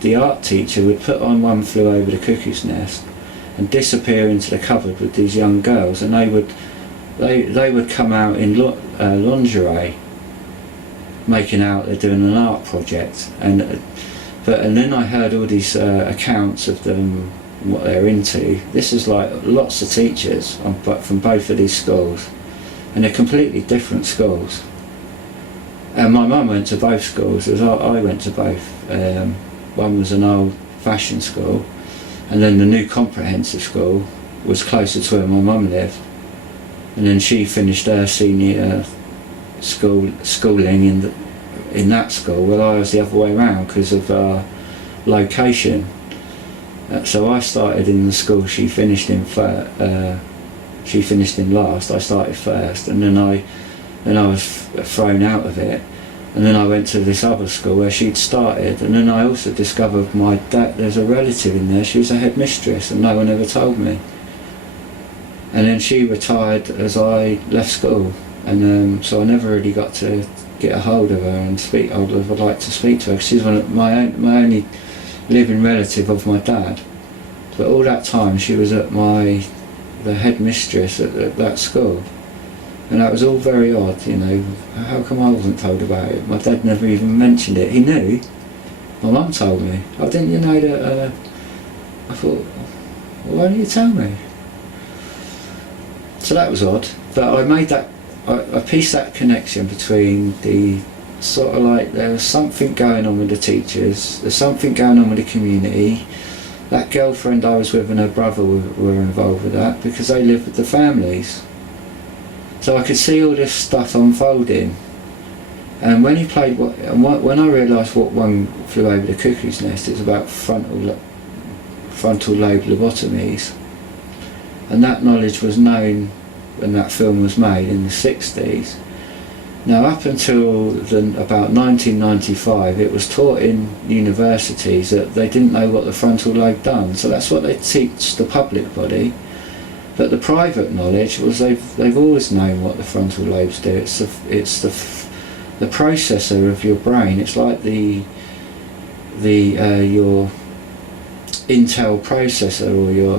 the art teacher would put on One Flew Over the Cuckoo's Nest and disappear into the cupboard with these young girls, and they would come out in lingerie, making out they're doing an art project. And then I heard all these accounts of them, what they're into. This is like lots of teachers from both of these schools, and they're completely different schools. And my mum went to both schools, as I went to both. One was an old-fashioned school, and then the new comprehensive school was closer to where my mum lived. And then she finished her senior schooling in that school, while I was the other way around because of location. So I started in the school she finished in last. I started first, and then I was thrown out of it. And then I went to this other school where she'd started, and then I also discovered my dad, there's a relative in there, she was a headmistress, and no one ever told me. And then she retired as I left school, and so I never really got to get a hold of her and speak. I'd like to speak to her, because she's my only living relative of my dad. But all that time she was at the headmistress at that school. And that was all very odd, you know. How come I wasn't told about it? My dad never even mentioned it. He knew. My mum told me. Oh, didn't you know that? I thought, well, why didn't you tell me? So that was odd. But I made that, I pieced that connection between the sort of like, there was something going on with the teachers, there's something going on with the community. That girlfriend I was with and her brother were involved with that because they lived with the families. So I could see all this stuff unfolding, and when he played, when I realised what One Flew Over the Cuckoo's Nest, it's about frontal lobe lobotomies, and that knowledge was known when that film was made in the 60s. Now up until about 1995 it was taught in universities that they didn't know what the frontal lobe done, so that's what they teach the public body. But the private knowledge was they've always known what the frontal lobes do. It's the processor of your brain. It's like your Intel processor or your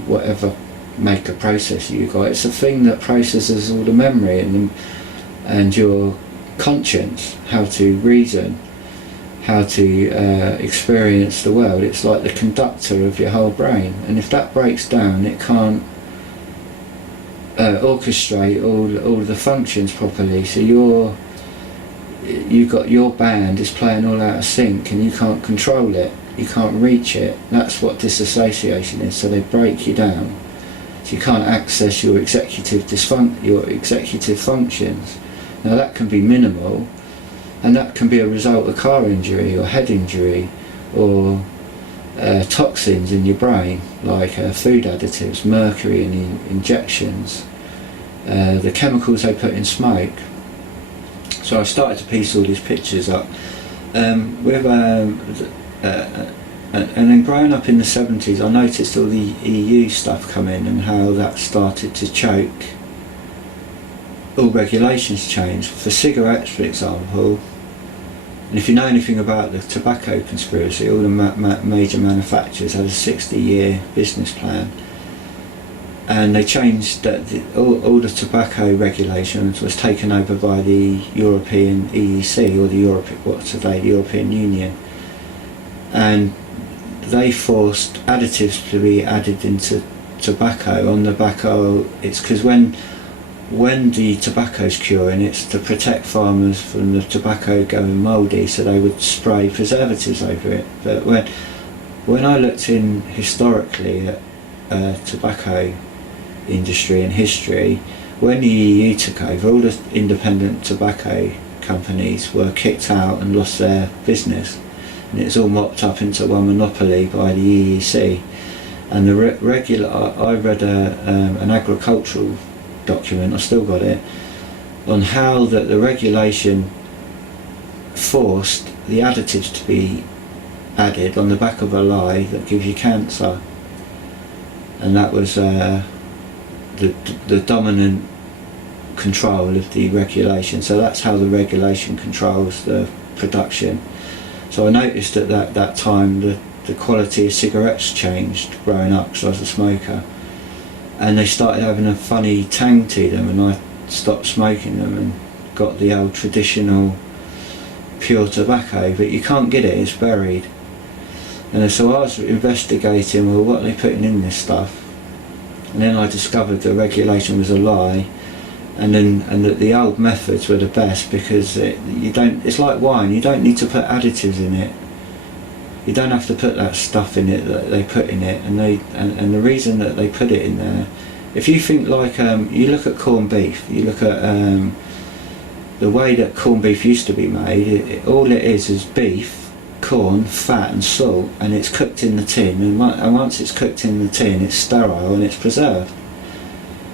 whatever maker processor you got. It's a thing that processes all the memory and your conscience, how to reason, how to experience the world. It's like the conductor of your whole brain, and if that breaks down it can't orchestrate all the functions properly. So you've got your band is playing all out of sync and you can't control it, you can't reach it. That's what dissociation is. So they break you down, so you can't access your executive functions. Now that can be minimal, and that can be a result of car injury or head injury or toxins in your brain, like food additives, mercury in injections, the chemicals they put in smoke. So I started to piece all these pictures up. And then growing up in the 70s, I noticed all the EU stuff come in and how that started to choke. All regulations changed. For cigarettes, for example, and if you know anything about the tobacco conspiracy, all the major manufacturers had a 60-year business plan, and they changed that all the tobacco regulations was taken over by the European EEC, or the European Union, and they forced additives to be added into tobacco. On the tobacco, it's because when the tobacco's curing, it's to protect farmers from the tobacco going mouldy, so they would spray preservatives over it. But when I looked in historically at tobacco industry and history, when the EU took over, all the independent tobacco companies were kicked out and lost their business, and it's all mopped up into one monopoly by the EEC. And I read an agricultural document, I still got it, on how that the regulation forced the additives to be added on the back of a lie that gives you cancer. And that was the dominant control of the regulation. So that's how the regulation controls the production. So I noticed at that time the quality of cigarettes changed growing up, because I was a smoker, and they started having a funny tang to them, and I stopped smoking them and got the old traditional pure tobacco, but you can't get it, it's buried. And so I was investigating, well, what are they putting in this stuff? And then I discovered the regulation was a lie, and that the old methods were the best, because it's like wine, you don't need to put additives in it. You don't have to put that stuff in it that they put in it, and the reason that they put it in there, if you think like, you look at corned beef, you look at the way that corned beef used to be made, all it is beef, corn, fat and salt, and it's cooked in the tin, and once it's cooked in the tin it's sterile and it's preserved.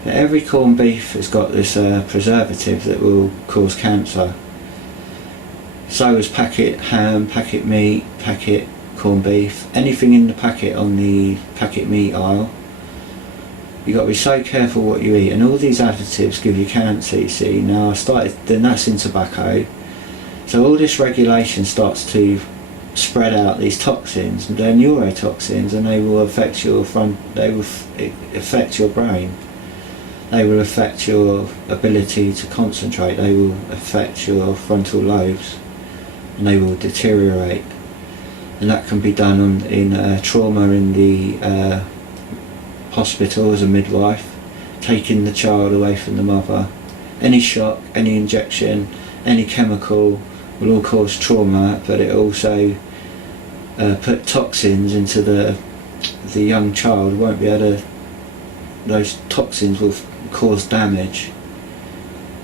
Every corned beef has got this preservative that will cause cancer. So is packet ham, packet meat, packet corned beef, anything in the packet on the packet meat aisle. You've got to be so careful what you eat, and all these additives give you cancer, you see. Now then that's in tobacco. So all this regulation starts to spread out these toxins, and they're neurotoxins, and they will affect your affect your brain. They will affect your ability to concentrate, they will affect your frontal lobes, and they will deteriorate. And that can be done in trauma in the hospital as a midwife, taking the child away from the mother. Any shock, any injection, any chemical will all cause trauma, but it also put toxins into the young child. Won't be able to. Those toxins will cause damage.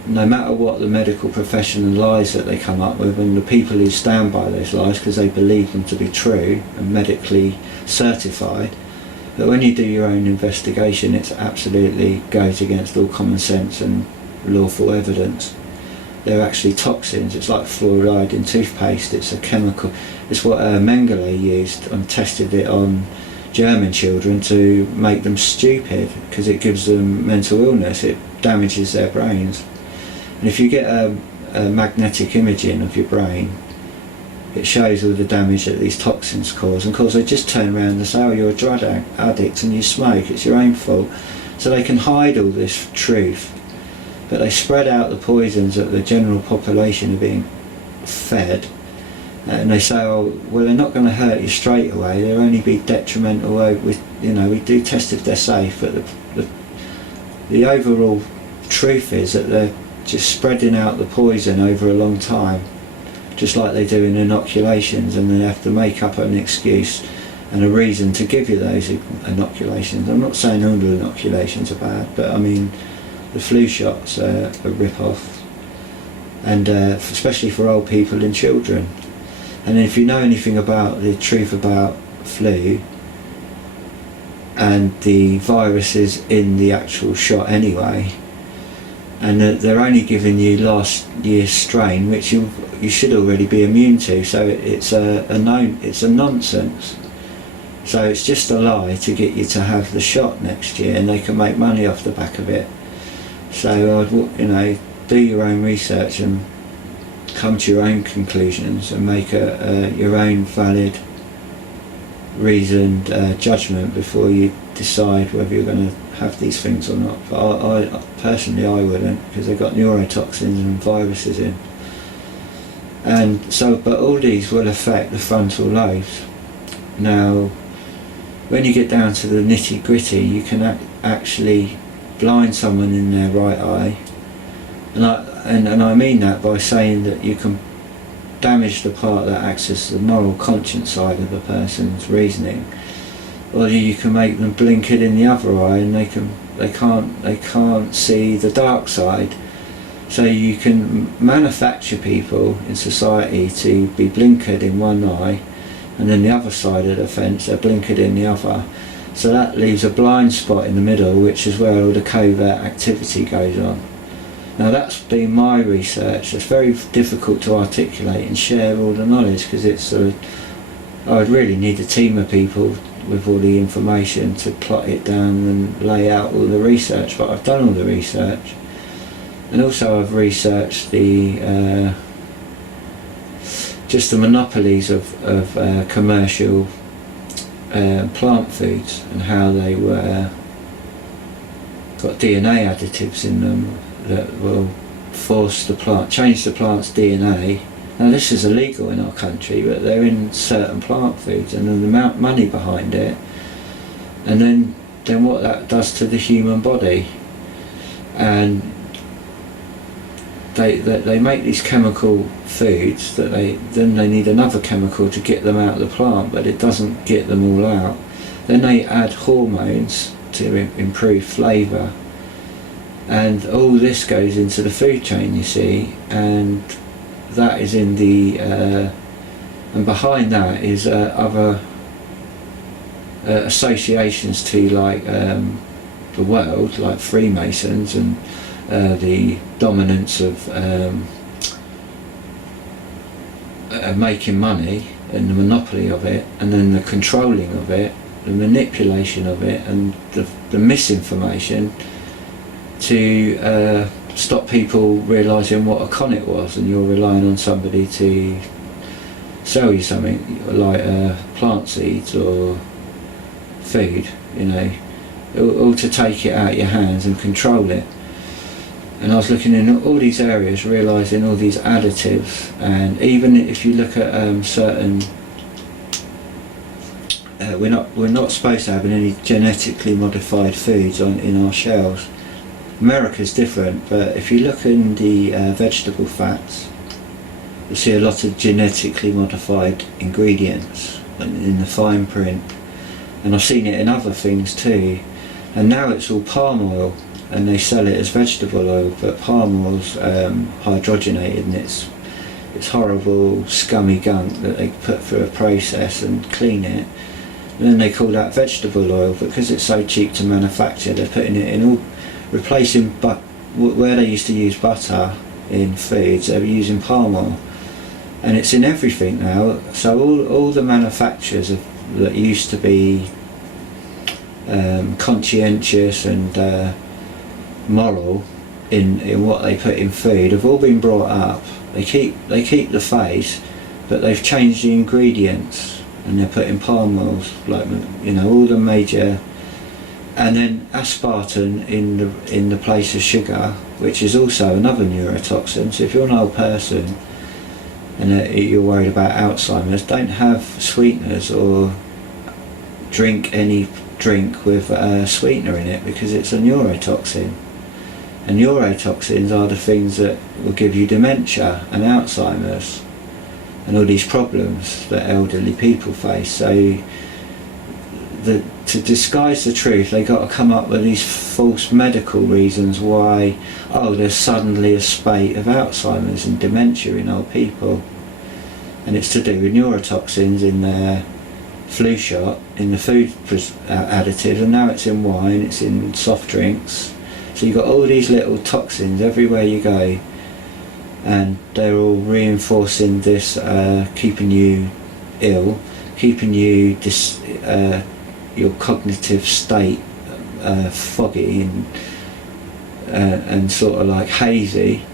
No matter what the medical profession and lies that they come up with, and the people who stand by those lies because they believe them to be true and medically certified, but when you do your own investigation, it absolutely goes against all common sense and lawful evidence. They're actually toxins. It's like fluoride in toothpaste. It's a chemical. It's what Mengele used and tested it on German children to make them stupid, because it gives them mental illness. It damages their brains. And if you get a magnetic imaging of your brain, it shows all the damage that these toxins cause. And of course they just turn around and say, oh, you're a drug addict and you smoke, it's your own fault. So they can hide all this truth, but they spread out the poisons that the general population are being fed. And they say, oh, well, they're not going to hurt you straight away, they'll only be detrimental. We do test if they're safe, but the overall truth is that they're just spreading out the poison over a long time, just like they do in inoculations, and they have to make up an excuse and a reason to give you those inoculations. I'm not saying all the inoculations are bad, but I mean the flu shots are a rip-off, and especially for old people and children. And if you know anything about the truth about flu and the viruses in the actual shot anyway, and they're only giving you last year's strain, which you should already be immune to, so it's a nonsense. So it's just a lie to get you to have the shot next year, and they can make money off the back of it. So I'd, do your own research and come to your own conclusions and make your own valid, reasoned judgment before you decide whether you're going to have these things or not. But I personally wouldn't, because they've got neurotoxins and viruses in. And so, but all these will affect the frontal lobes. Now, when you get down to the nitty gritty, you can actually blind someone in their right eye, and I mean that by saying that you can damage the part that acts as the moral conscience side of the person's reasoning, or you can make them blink it in the other eye, and they can't see the dark side. So you can manufacture people in society to be blinkered in one eye, and then the other side of the fence they're blinkered in the other. So that leaves a blind spot in the middle, which is where all the covert activity goes on. Now that's been my research. It's very difficult to articulate and share all the knowledge, because it's I would really need a team of people with all the information to plot it down and lay out all the research, but I've done all the research. And also I've researched the just the monopolies of commercial plant foods, and how they were got DNA additives in them that will change the plant's DNA. Now this is illegal in our country, but they're in certain plant foods, and then the amount of money behind it, and then what that does to the human body. And they make these chemical foods that they need another chemical to get them out of the plant, but it doesn't get them all out. Then they add hormones to improve flavour, and all this goes into the food chain, you see, and that is in the and behind that is other associations to, like, the world, like Freemasons, and the dominance of making money and the monopoly of it, and then the controlling of it, the manipulation of it, and the misinformation to stop people realising what a con it was, and you're relying on somebody to sell you something like plant seeds or food, you know, all to take it out of your hands and control it. And I was looking in all these areas, realising all these additives, and even if you look at certain, we're not supposed to have any genetically modified foods in our shelves. America's different, but if you look in the vegetable fats, you see a lot of genetically modified ingredients in the fine print, and I've seen it in other things too. And now it's all palm oil, and they sell it as vegetable oil, but palm oil's hydrogenated, and it's horrible scummy gunk that they put through a process and clean it, and then they call that vegetable oil. Because it's so cheap to manufacture, they're putting it in all, replacing where they used to use butter in foods, they're using palm oil, and it's in everything now. So all the manufacturers that used to be conscientious and moral in what they put in food have all been brought up. They keep the face, but they've changed the ingredients, and they're putting palm oils, like, you know, all the major. And then aspartame in the place of sugar, which is also another neurotoxin. So if you're an old person and you're worried about Alzheimer's, don't have sweeteners or drink any drink with a sweetener in it, because it's a neurotoxin. And neurotoxins are the things that will give you dementia and Alzheimer's and all these problems that elderly people face. So to disguise the truth, they got to come up with these false medical reasons why, there's suddenly a spate of Alzheimer's and dementia in old people, and it's to do with neurotoxins in their flu shot, in the food additives, and now it's in wine, it's in soft drinks. So you've got all these little toxins everywhere you go, and they're all reinforcing this, keeping you ill, keeping you your cognitive state foggy and sort of like hazy,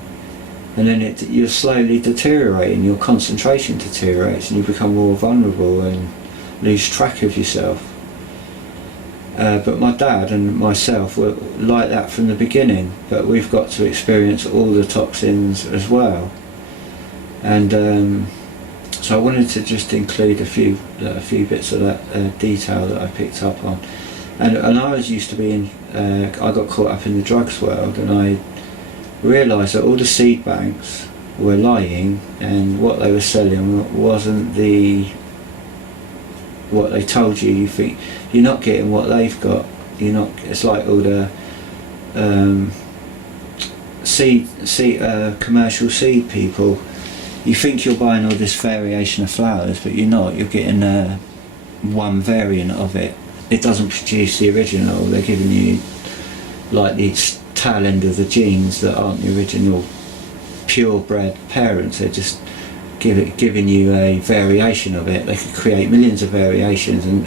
and then you're slowly deteriorating, your concentration deteriorates, and you become more vulnerable and lose track of yourself. But my dad and myself were like that from the beginning, but we've got to experience all the toxins as well. And so I wanted to just include a few bits of that detail that I picked up on. And I was used to being, I got caught up in the drugs world, and I realised that all the seed banks were lying, and what they were selling wasn't what they told you. You think you're not getting what they've got. You're not. It's like all the commercial seed people. You think you're buying all this variation of flowers, but you're not. You're getting one variant of it. It doesn't produce the original. They're giving you like the tail end of the genes that aren't the original purebred parents. They're just giving you a variation of it. They could create millions of variations and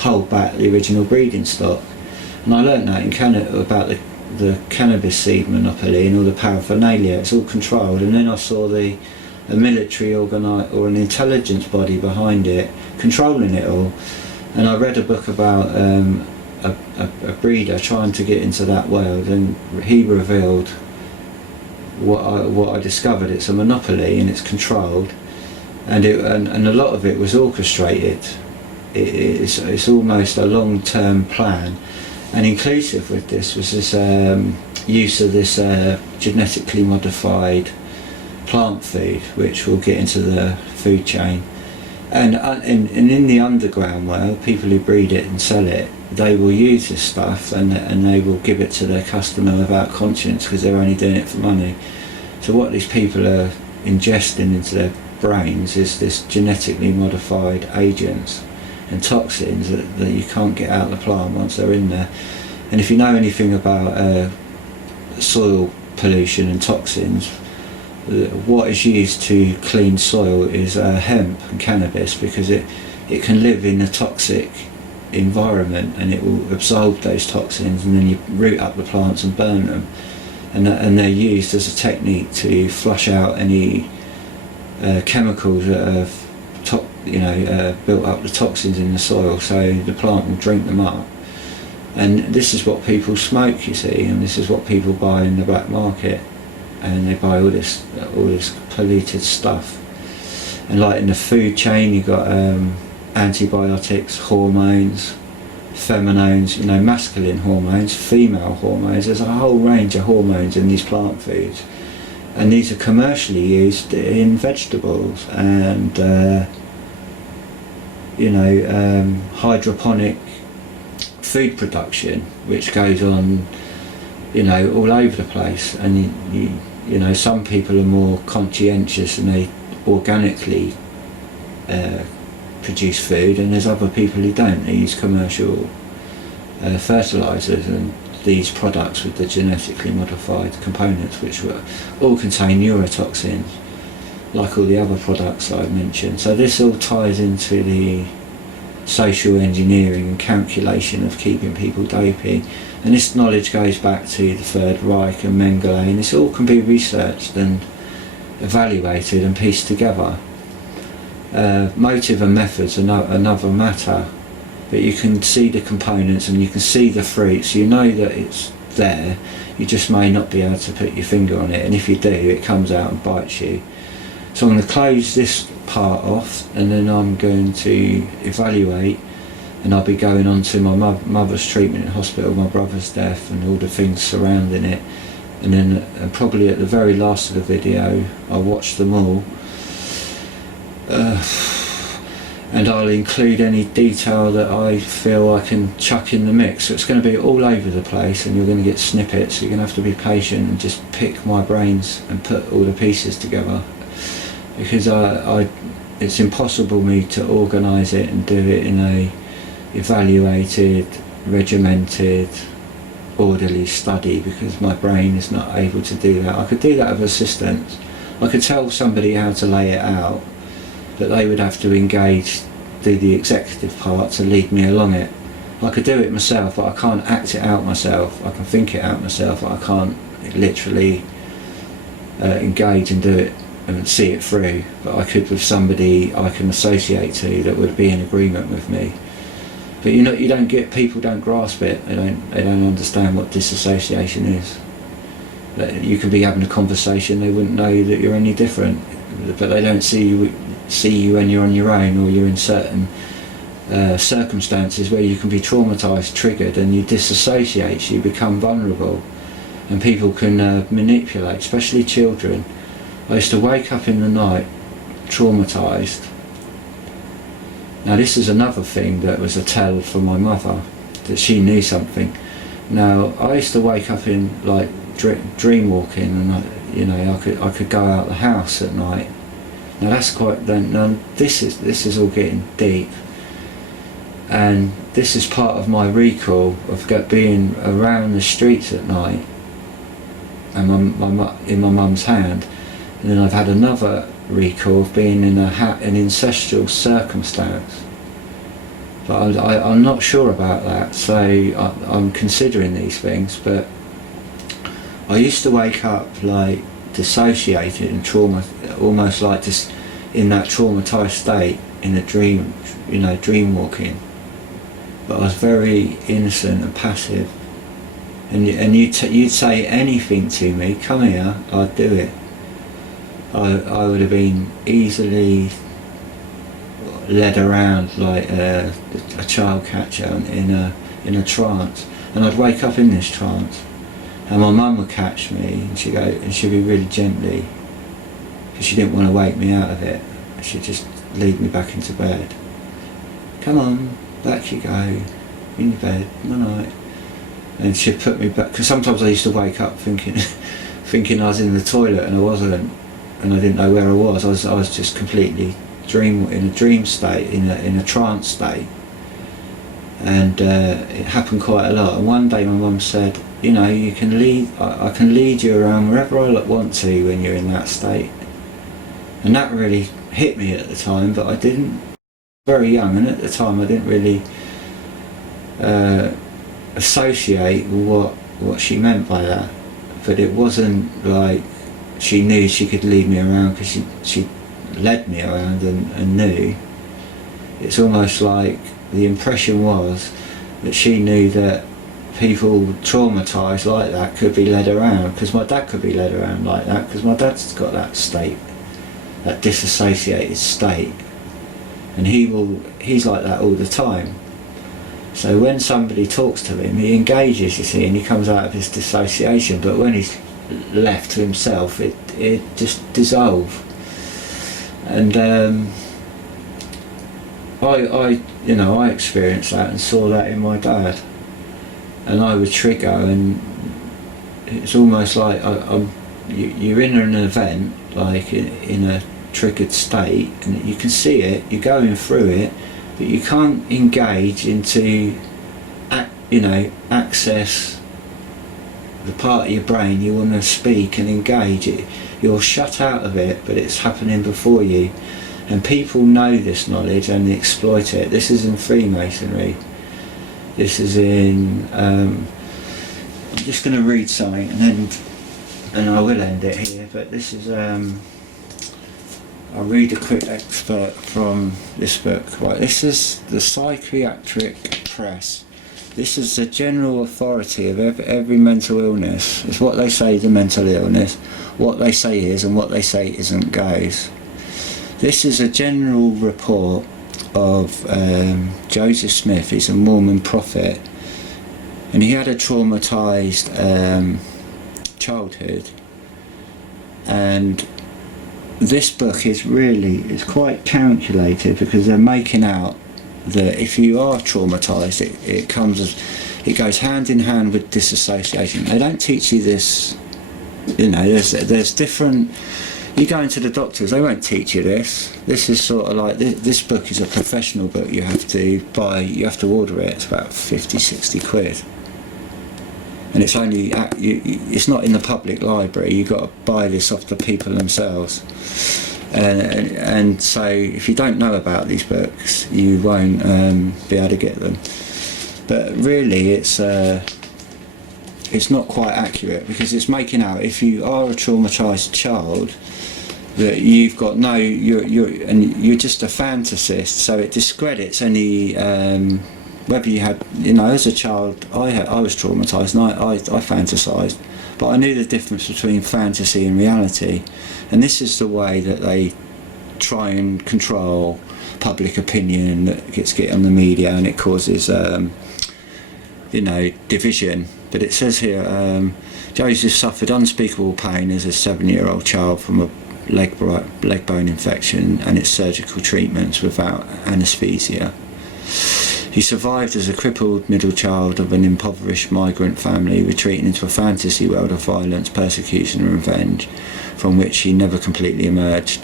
hold back the original breeding stock. And I learned that in Canada about the cannabis seed monopoly and all the paraphernalia. It's all controlled. And then I saw a military or an intelligence body behind it controlling it all. And I read a book about a breeder trying to get into that world, and he revealed what I discovered. It's a monopoly and it's controlled, and a lot of it was orchestrated. It's almost a long-term plan, and inclusive with this was this use of this genetically modified plant food, which we'll get into the food chain. And in the underground world, people who breed it and sell it, they will use this stuff and they will give it to their customer without conscience, because they're only doing it for money. So what these people are ingesting into their brains is this genetically modified agents and toxins that you can't get out of the plant once they're in there. And if you know anything about soil pollution and toxins, what is used to clean soil is hemp and cannabis, because it can live in a toxic environment and it will absorb those toxins, and then you root up the plants and burn them, and they're used as a technique to flush out any chemicals that have built up the toxins in the soil, so the plant will drink them up. And this is what people smoke, you see, and this is what people buy in the black market, and they buy all this polluted stuff. And like in the food chain, you've got antibiotics, hormones, feminones, masculine hormones, female hormones. There's a whole range of hormones in these plant foods, and these are commercially used in vegetables and hydroponic food production, which goes on all over the place. And some people are more conscientious and they organically produce food, and there's other people who don't. They use commercial fertilisers and these products with the genetically modified components, which all contain neurotoxins, like all the other products that I've mentioned. So this all ties into the social engineering and calculation of keeping people dopey. And this knowledge goes back to the Third Reich and Mengele, and this all can be researched and evaluated and pieced together. Motive and methods are another matter, but you can see the components and you can see the fruits. You know that it's there, you just may not be able to put your finger on it, and if you do, it comes out and bites you. So I'm going to close this part off, and then I'm going to evaluate, and I'll be going on to my mother's treatment in hospital, my brother's death, and all the things surrounding it. And then probably at the very last of the video, I'll watch them all, and I'll include any detail that I feel I can chuck in the mix. So it's going to be all over the place, and you're going to get snippets. You're going to have to be patient and just pick my brains and put all the pieces together, because it's impossible for me to organise it and do it in a evaluated, regimented, orderly study, because my brain is not able to do that. I could do that with assistance. I could tell somebody how to lay it out, but they would have to do the executive part to lead me along it. I could do it myself, but I can't act it out myself. I can think it out myself, but I can't literally engage and do it and see it through. But I could with somebody I can associate to that would be in agreement with me. But people don't grasp it. They don't understand what disassociation is. You can be having a conversation, they wouldn't know that you're any different, but they don't see you when you're on your own, or you're in certain circumstances where you can be traumatised, triggered, and you disassociate, you become vulnerable, and people can manipulate, especially children. I used to wake up in the night traumatised. Now this is another thing that was a tell for my mother, that she knew something. Now I used to wake up in like dream walking, and I could go out the house at night. Now that's quite. Now this is all getting deep. and this is part of my recall of being around the streets at night and in my mum's hand. And then I've had another recall of being in an ancestral circumstance, but I'm not sure about that, so I'm considering these things. But I used to wake up like dissociated and almost like just in that traumatised state in a dream, dream walking. But I was very innocent and passive, and you'd say anything to me, come here, I'd do it. I would have been easily led around like a child catcher in a trance, and I'd wake up in this trance, and my mum would catch me, and she'd be really gently, because she didn't want to wake me out of it. She'd just lead me back into bed. Come on, back you go, in your bed, good night. And she'd put me back, because sometimes I used to wake up thinking I was in the toilet and I wasn't, and I didn't know where I was. I was just completely in a dream state, in a trance state, and it happened quite a lot. And one day my mum said, you can lead. I can lead you around wherever I want to when you're in that state. And that really hit me at the time, but I didn't. Very young, and at the time I didn't really associate what she meant by that. But it wasn't like she knew she could lead me around, because she led me around and knew. It's almost like the impression was that she knew that people traumatised like that could be led around, because my dad could be led around like that, because my dad's got that state, that disassociated state, and he's like that all the time. So when somebody talks to him, he engages, you see, and he comes out of his dissociation, but when he's left to himself, it just dissolves. And I experienced that and saw that in my dad, and I would trigger, and it's almost like you're in an event, like in a triggered state, and you can see it, you're going through it, but you can't engage into access the part of your brain you want to speak and engage it. You're shut out of it, but it's happening before you, and people know this knowledge and they exploit it. This is in Freemasonry. This is in I'm just going to read something and I will end it here, but this is I'll read a quick excerpt from this book. Right, this is the Psychiatric Press. This is the general authority of every mental illness. It's what they say is a mental illness, what they say is, and what they say isn't goes. This is a general report of Joseph Smith. He's a Mormon prophet, and he had a traumatised childhood, and this book is quite calculated, because they're making out that if you are traumatised, it goes hand in hand with disassociation. They don't teach you this, there's different. You go into the doctors, they won't teach you this. This is sort of like, this book is a professional book. You have to buy, you have to order it. It's about 50-60 quid, and it's only it's not in the public library. You've got to buy this off the people themselves. And so if you don't know about these books, you won't be able to get them. But really, it's not quite accurate, because it's making out, if you are a traumatised child, that you've got you're just a fantasist. So it discredits any whether you had, as a child, I was traumatised, and I fantasised, but I knew the difference between fantasy and reality. And this is the way that they try and control public opinion, that gets on the media, and it causes division. But it says here, Joseph suffered unspeakable pain as a 7-year-old child from a leg bone infection and its surgical treatments without anaesthesia. He survived as a crippled middle child of an impoverished migrant family, retreating into a fantasy world of violence, persecution and revenge, from which he never completely emerged.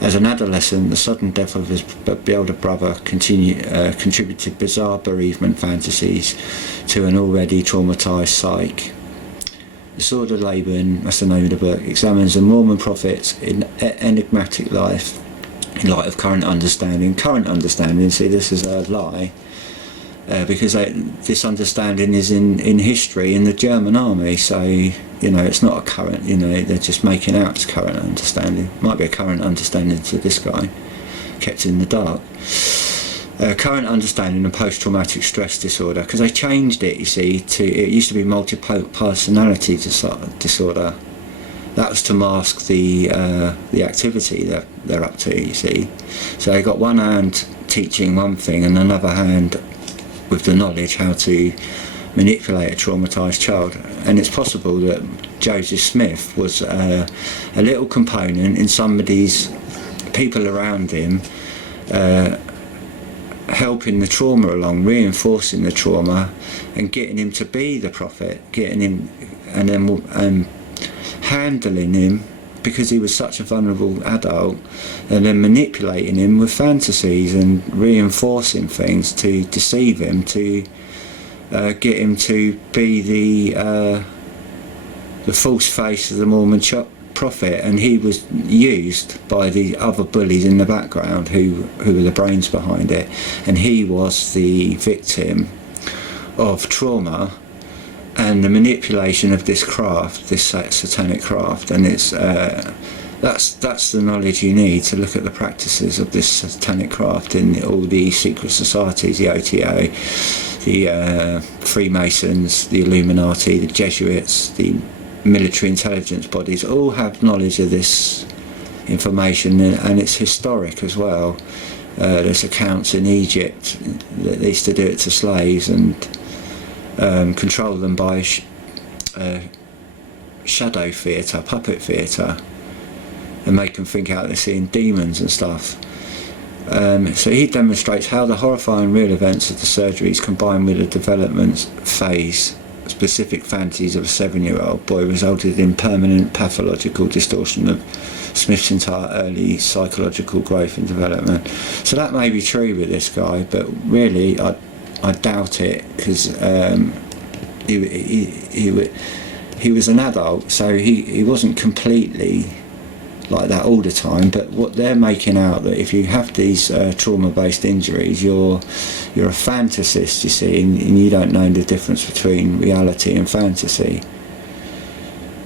As an adolescent, the sudden death of his elder brother contributed bizarre bereavement fantasies to an already traumatised psyche. The Sword of Laban, that's the name of the book, examines the Mormon prophet's enigmatic life in light of current understanding. See, this is a lie, because this understanding is in history in the German army, so, you know, it's not a current, you know, they're just making out it's current understanding. Might be a current understanding to this guy, kept in the dark. Current understanding of post-traumatic stress disorder, because they changed it, you see, it used to be multiple personality disorder. That was to mask the activity that they're up to, you see. So they got one hand teaching one thing and another hand with the knowledge how to manipulate a traumatised child. And it's possible that Joseph Smith was a little component in somebody's people around him, helping the trauma along, reinforcing the trauma and getting him to be the prophet, getting him and then handling him because he was such a vulnerable adult, and then manipulating him with fantasies and reinforcing things to deceive him, to get him to be the false face of the Mormon prophet. And he was used by the other bullies in the background who were the brains behind it, and he was the victim of trauma and the manipulation of this craft, this satanic craft. And it's that's the knowledge you need to look at the practices of this satanic craft in all the secret societies, the OTO, the Freemasons, the Illuminati, the Jesuits, the military intelligence bodies, all have knowledge of this information, and it's historic as well. There's accounts in Egypt that they used to do it to slaves and control them by shadow theatre, puppet theatre, and make them think out they're seeing demons and stuff. So he demonstrates how the horrifying real events of the surgeries combined with the development phase specific fantasies of a 7-year-old boy resulted in permanent pathological distortion of Smith's entire early psychological growth and development. So that may be true with this guy, but really I doubt it, because he was an adult, so he wasn't completely like that all the time. But what they're making out, that if you have these trauma-based injuries, you're a fantasist, you see, and you don't know the difference between reality and fantasy.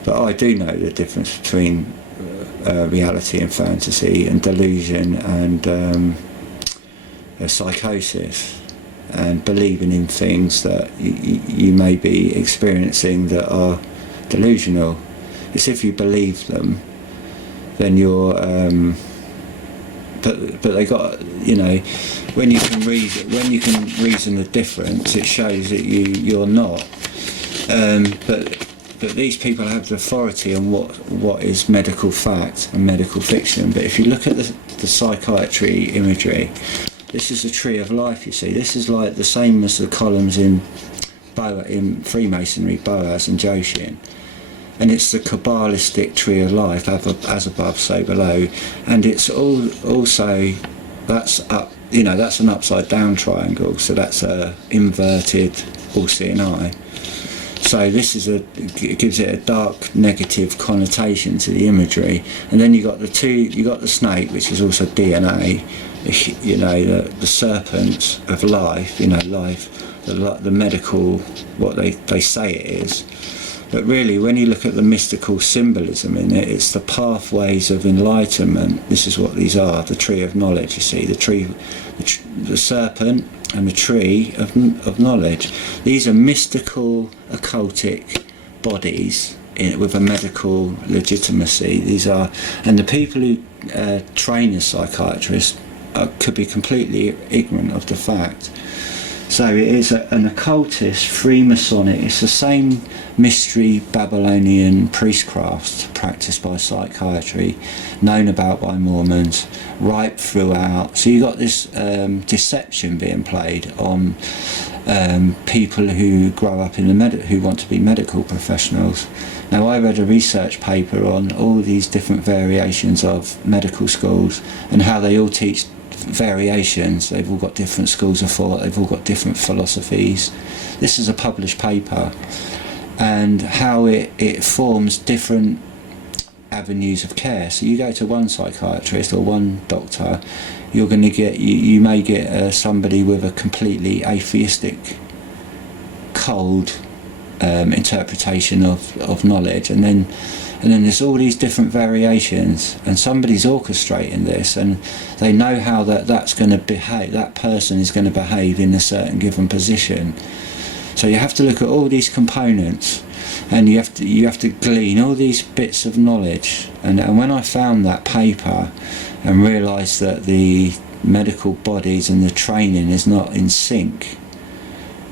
But I do know the difference between reality and fantasy, and delusion and psychosis, and believing in things that you may be experiencing that are delusional. It's if you believe them, then you're but they got, you know, when you can reason the difference, it shows that you're not. But these people have the authority on what is medical fact and medical fiction. But if you look at the psychiatry imagery, this is a tree of life, you see. This is like the same as the columns in Freemasonry, Boaz and Joshin. And it's the Kabbalistic tree of life, as above, so below. And it's also, that's up, you know, that's an upside down triangle, so that's a inverted all-seeing eye. So this is it gives it a dark negative connotation to the imagery. And then you got the snake, which is also DNA, you know, the serpent of life, you know, life, the medical, what they say it is. But really, when you look at the mystical symbolism in it, it's the pathways of enlightenment. This is what these are, the tree of knowledge, you see, the serpent and the tree of knowledge. These are mystical, occultic bodies with a medical legitimacy. These are, and the people who train as psychiatrists could be completely ignorant of the fact. So it is an occultist, Freemasonic. It's the same mystery Babylonian priestcraft practiced by psychiatry, known about by Mormons, right throughout. So you got this deception being played on people who grow up in the who want to be medical professionals. Now, I read a research paper on all these different variations of medical schools and how they all teach variations. They've all got different schools of thought, they've all got different philosophies. This is a published paper, and how it forms different avenues of care. So you go to one psychiatrist or one doctor, you're going to get, you may get somebody with a completely atheistic, cold interpretation of knowledge, and then there's all these different variations, and somebody's orchestrating this, and they know how that's going to behave, that person is going to behave in a certain given position. So you have to look at all these components, and you have to glean all these bits of knowledge. And when I found that paper and realised that the medical bodies and the training is not in sync,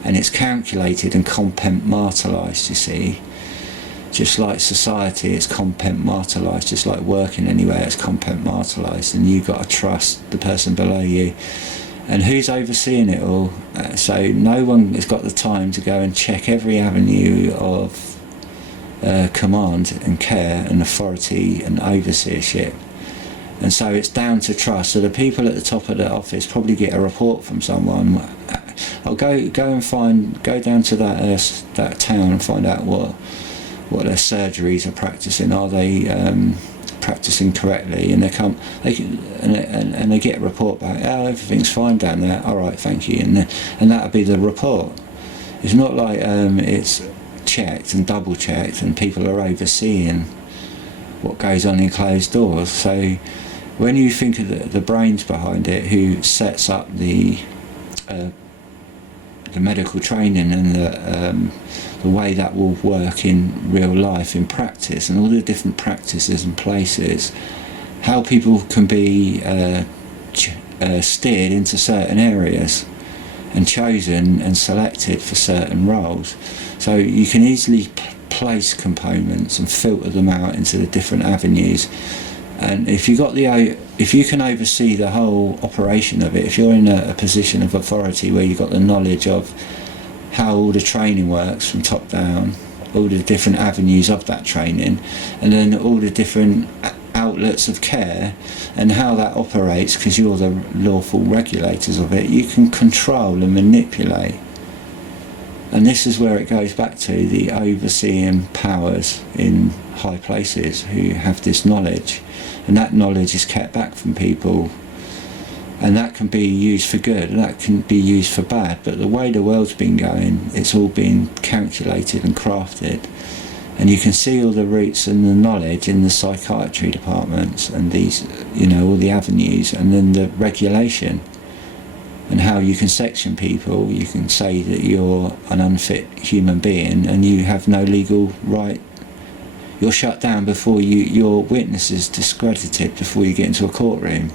and it's calculated and compartmentalised, you see, just like society is compartmentalised, just like working anywhere it's compartmentalised, and you've got to trust the person below you. And who's overseeing it all? So no one has got the time to go and check every avenue of command and care and authority and overseership. And so it's down to trust. So the people at the top of the office probably get a report from someone. I'll go down to that town and find out what their surgeries are practicing. Are they practicing correctly? And they get a report back. Oh, everything's fine down there. All right, thank you. And that'll be the report. It's not like it's checked and double checked, and people are overseeing what goes on in closed doors. So when you think of the brains behind it, who sets up the medical training and the way that will work in real life, in practice, and all the different practices and places, how people can be steered into certain areas and chosen and selected for certain roles. So you can easily place components and filter them out into the different avenues. And if you can oversee the whole operation of it, if you're in a position of authority where you've got the knowledge of how all the training works from top down, all the different avenues of that training, and then all the different outlets of care and how that operates, because you're the lawful regulators of it, you can control and manipulate. And this is where it goes back to the overseeing powers in high places who have this knowledge, and that knowledge is kept back from people, and that can be used for good and that can be used for bad. But the way the world's been going, it's all been calculated and crafted, and you can see all the roots and the knowledge in the psychiatry departments and these, all the avenues, and then the regulation and how you can section people. You can say that you're an unfit human being and you have no legal right. You're shut down before your witness is discredited before you get into a courtroom.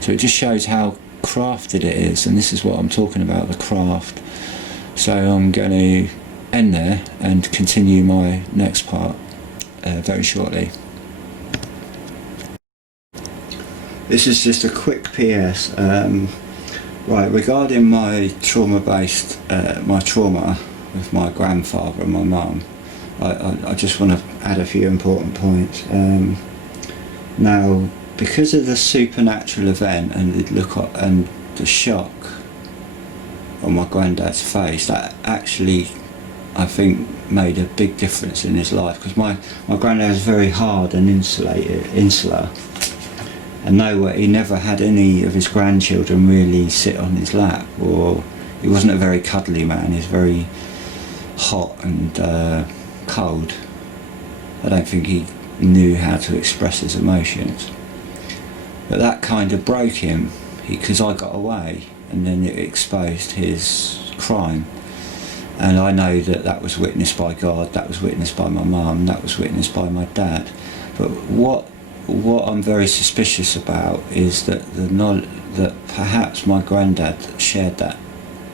So it just shows how crafted it is, and this is what I'm talking about, the craft. So I'm going to end there and continue my next part very shortly. This is just a quick PS. Right, regarding my trauma-based, my trauma with my grandfather and my mum, I just want to add a few important points. Now, because of the supernatural event and the look and the shock on my granddad's face, that actually, I think, made a big difference in his life, because my granddad was very hard and insular. And he never had any of his grandchildren really sit on his lap, or he wasn't a very cuddly man. He was very hot and cold. I don't think he knew how to express his emotions. But that kind of broke him, because I got away, and then it exposed his crime. And I know that was witnessed by God, that was witnessed by my mum, that was witnessed by my dad. But what I'm very suspicious about is that that perhaps my granddad shared that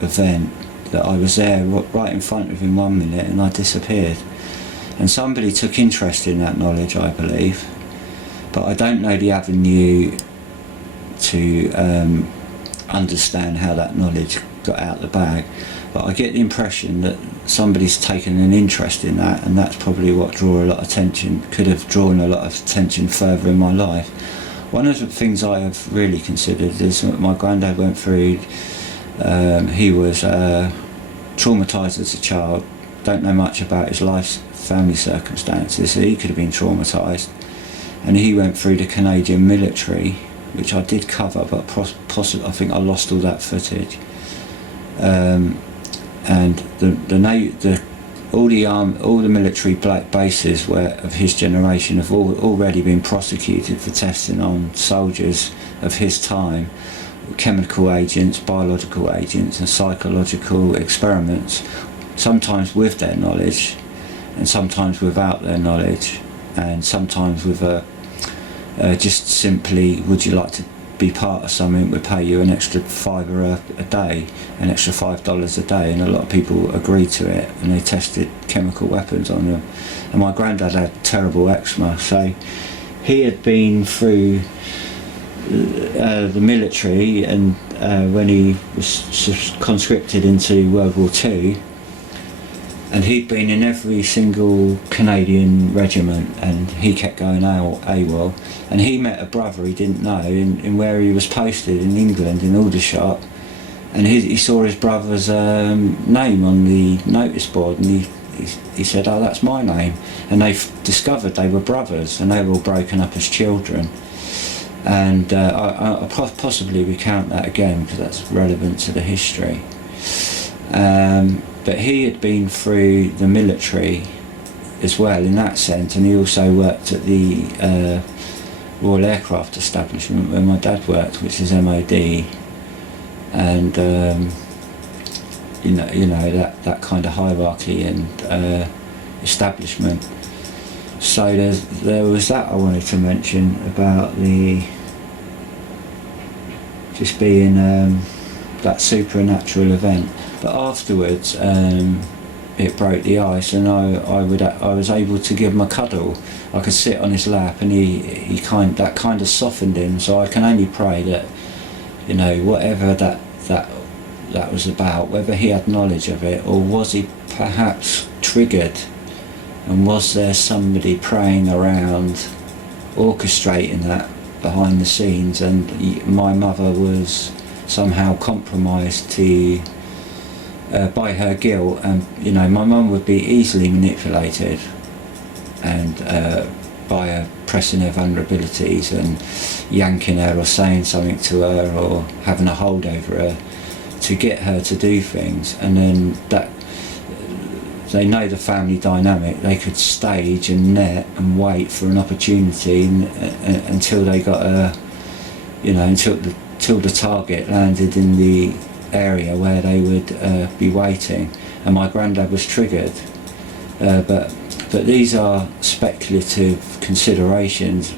event, that I was there right in front of him 1 minute and I disappeared. And somebody took interest in that knowledge, I believe, but I don't know the avenue to understand how that knowledge got out the bag. But I get the impression that somebody's taken an interest in that, and that's probably what drew a lot of attention, could have drawn a lot of attention further in my life. One of the things I have really considered is what my granddad went through. He was traumatised as a child, don't know much about his life's family circumstances, so he could have been traumatised. And he went through the Canadian military, which I did cover, but possibly I think I lost all that footage. And all the military black bases of his generation have already been prosecuted for testing on soldiers of his time, chemical agents, biological agents, and psychological experiments, sometimes with their knowledge, and sometimes without their knowledge, and sometimes with just simply, would you like to be part of something, we'll pay you an extra $5 a day, an extra $5 a day, and a lot of people agreed to it, and they tested chemical weapons on them. And my granddad had terrible eczema, so he had been through the military, and when he was conscripted into World War II, and he'd been in every single Canadian regiment, and he kept going AWOL, and he met a brother he didn't know in where he was posted in England, in Aldershot, and he saw his brother's name on the notice board, and he said, oh, that's my name, and they discovered they were brothers, and they were all broken up as children. And I'll possibly recount that again because that's relevant to the history. But he had been through the military as well in that sense, and he also worked at the Royal Aircraft Establishment where my dad worked, which is MOD, and you know that kind of hierarchy and establishment. So there was that I wanted to mention about the just being that supernatural event. But afterwards, it broke the ice, and I was able to give him a cuddle. I could sit on his lap, and that kind of softened him. So I can only pray that, you know, whatever that was about, whether he had knowledge of it, or was he perhaps triggered, and was there somebody praying around, orchestrating that behind the scenes, and my mother was somehow compromised by her guilt. And you know, my mum would be easily manipulated, and by her pressing her vulnerabilities and yanking her or saying something to her or having a hold over her to get her to do things. And then that they know the family dynamic, they could stage and net and wait for an opportunity until they got until the target landed in the area where they would be waiting. And my granddad was triggered, but these are speculative considerations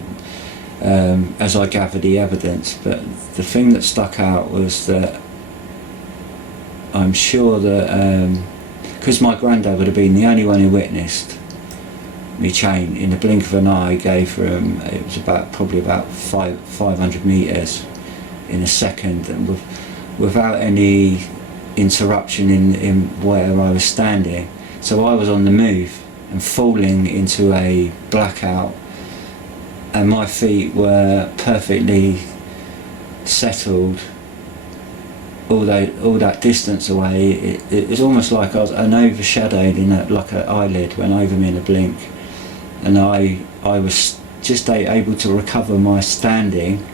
as I gather the evidence. But the thing that stuck out was that I'm sure that because my granddad would have been the only one who witnessed me chain in the blink of an eye, gave from it was probably about 500 metres in a second, and without any interruption in where I was standing. So I was on the move and falling into a blackout, and my feet were perfectly settled all that distance away. It was almost like I was an overshadowed like an eyelid went over me in a blink, and I was just able to recover my standing,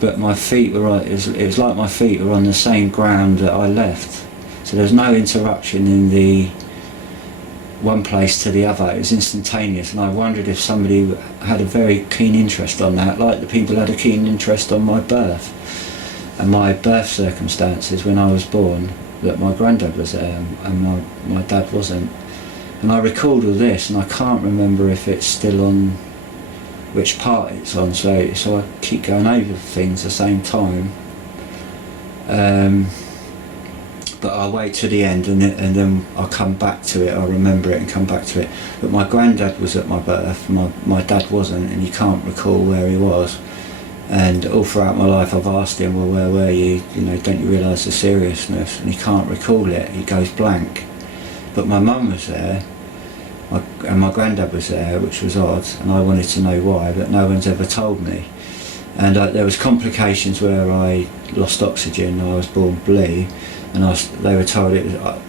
but my feet were it was like my feet were on the same ground that I left, so there was no interruption in the one place to the other. It was instantaneous, and I wondered if somebody had a very keen interest on that, like the people had a keen interest on my birth and my birth circumstances when I was born, that my granddad was there and my dad wasn't. And I recalled all this, and I can't remember if it's still on, which part it's on, so I keep going over things at the same time. but I'll wait to the end, and then I'll come back to it. I'll remember it and come back to it. But my granddad was at my birth. My dad wasn't, and he can't recall where he was. And all throughout my life, I've asked him, well, where were you? You know, don't you realise the seriousness? And he can't recall it. He goes blank. But my mum was there, and my granddad was there, which was odd, and I wanted to know why, but no one's ever told me. And there was complications where I lost oxygen. I was born blue. And they were told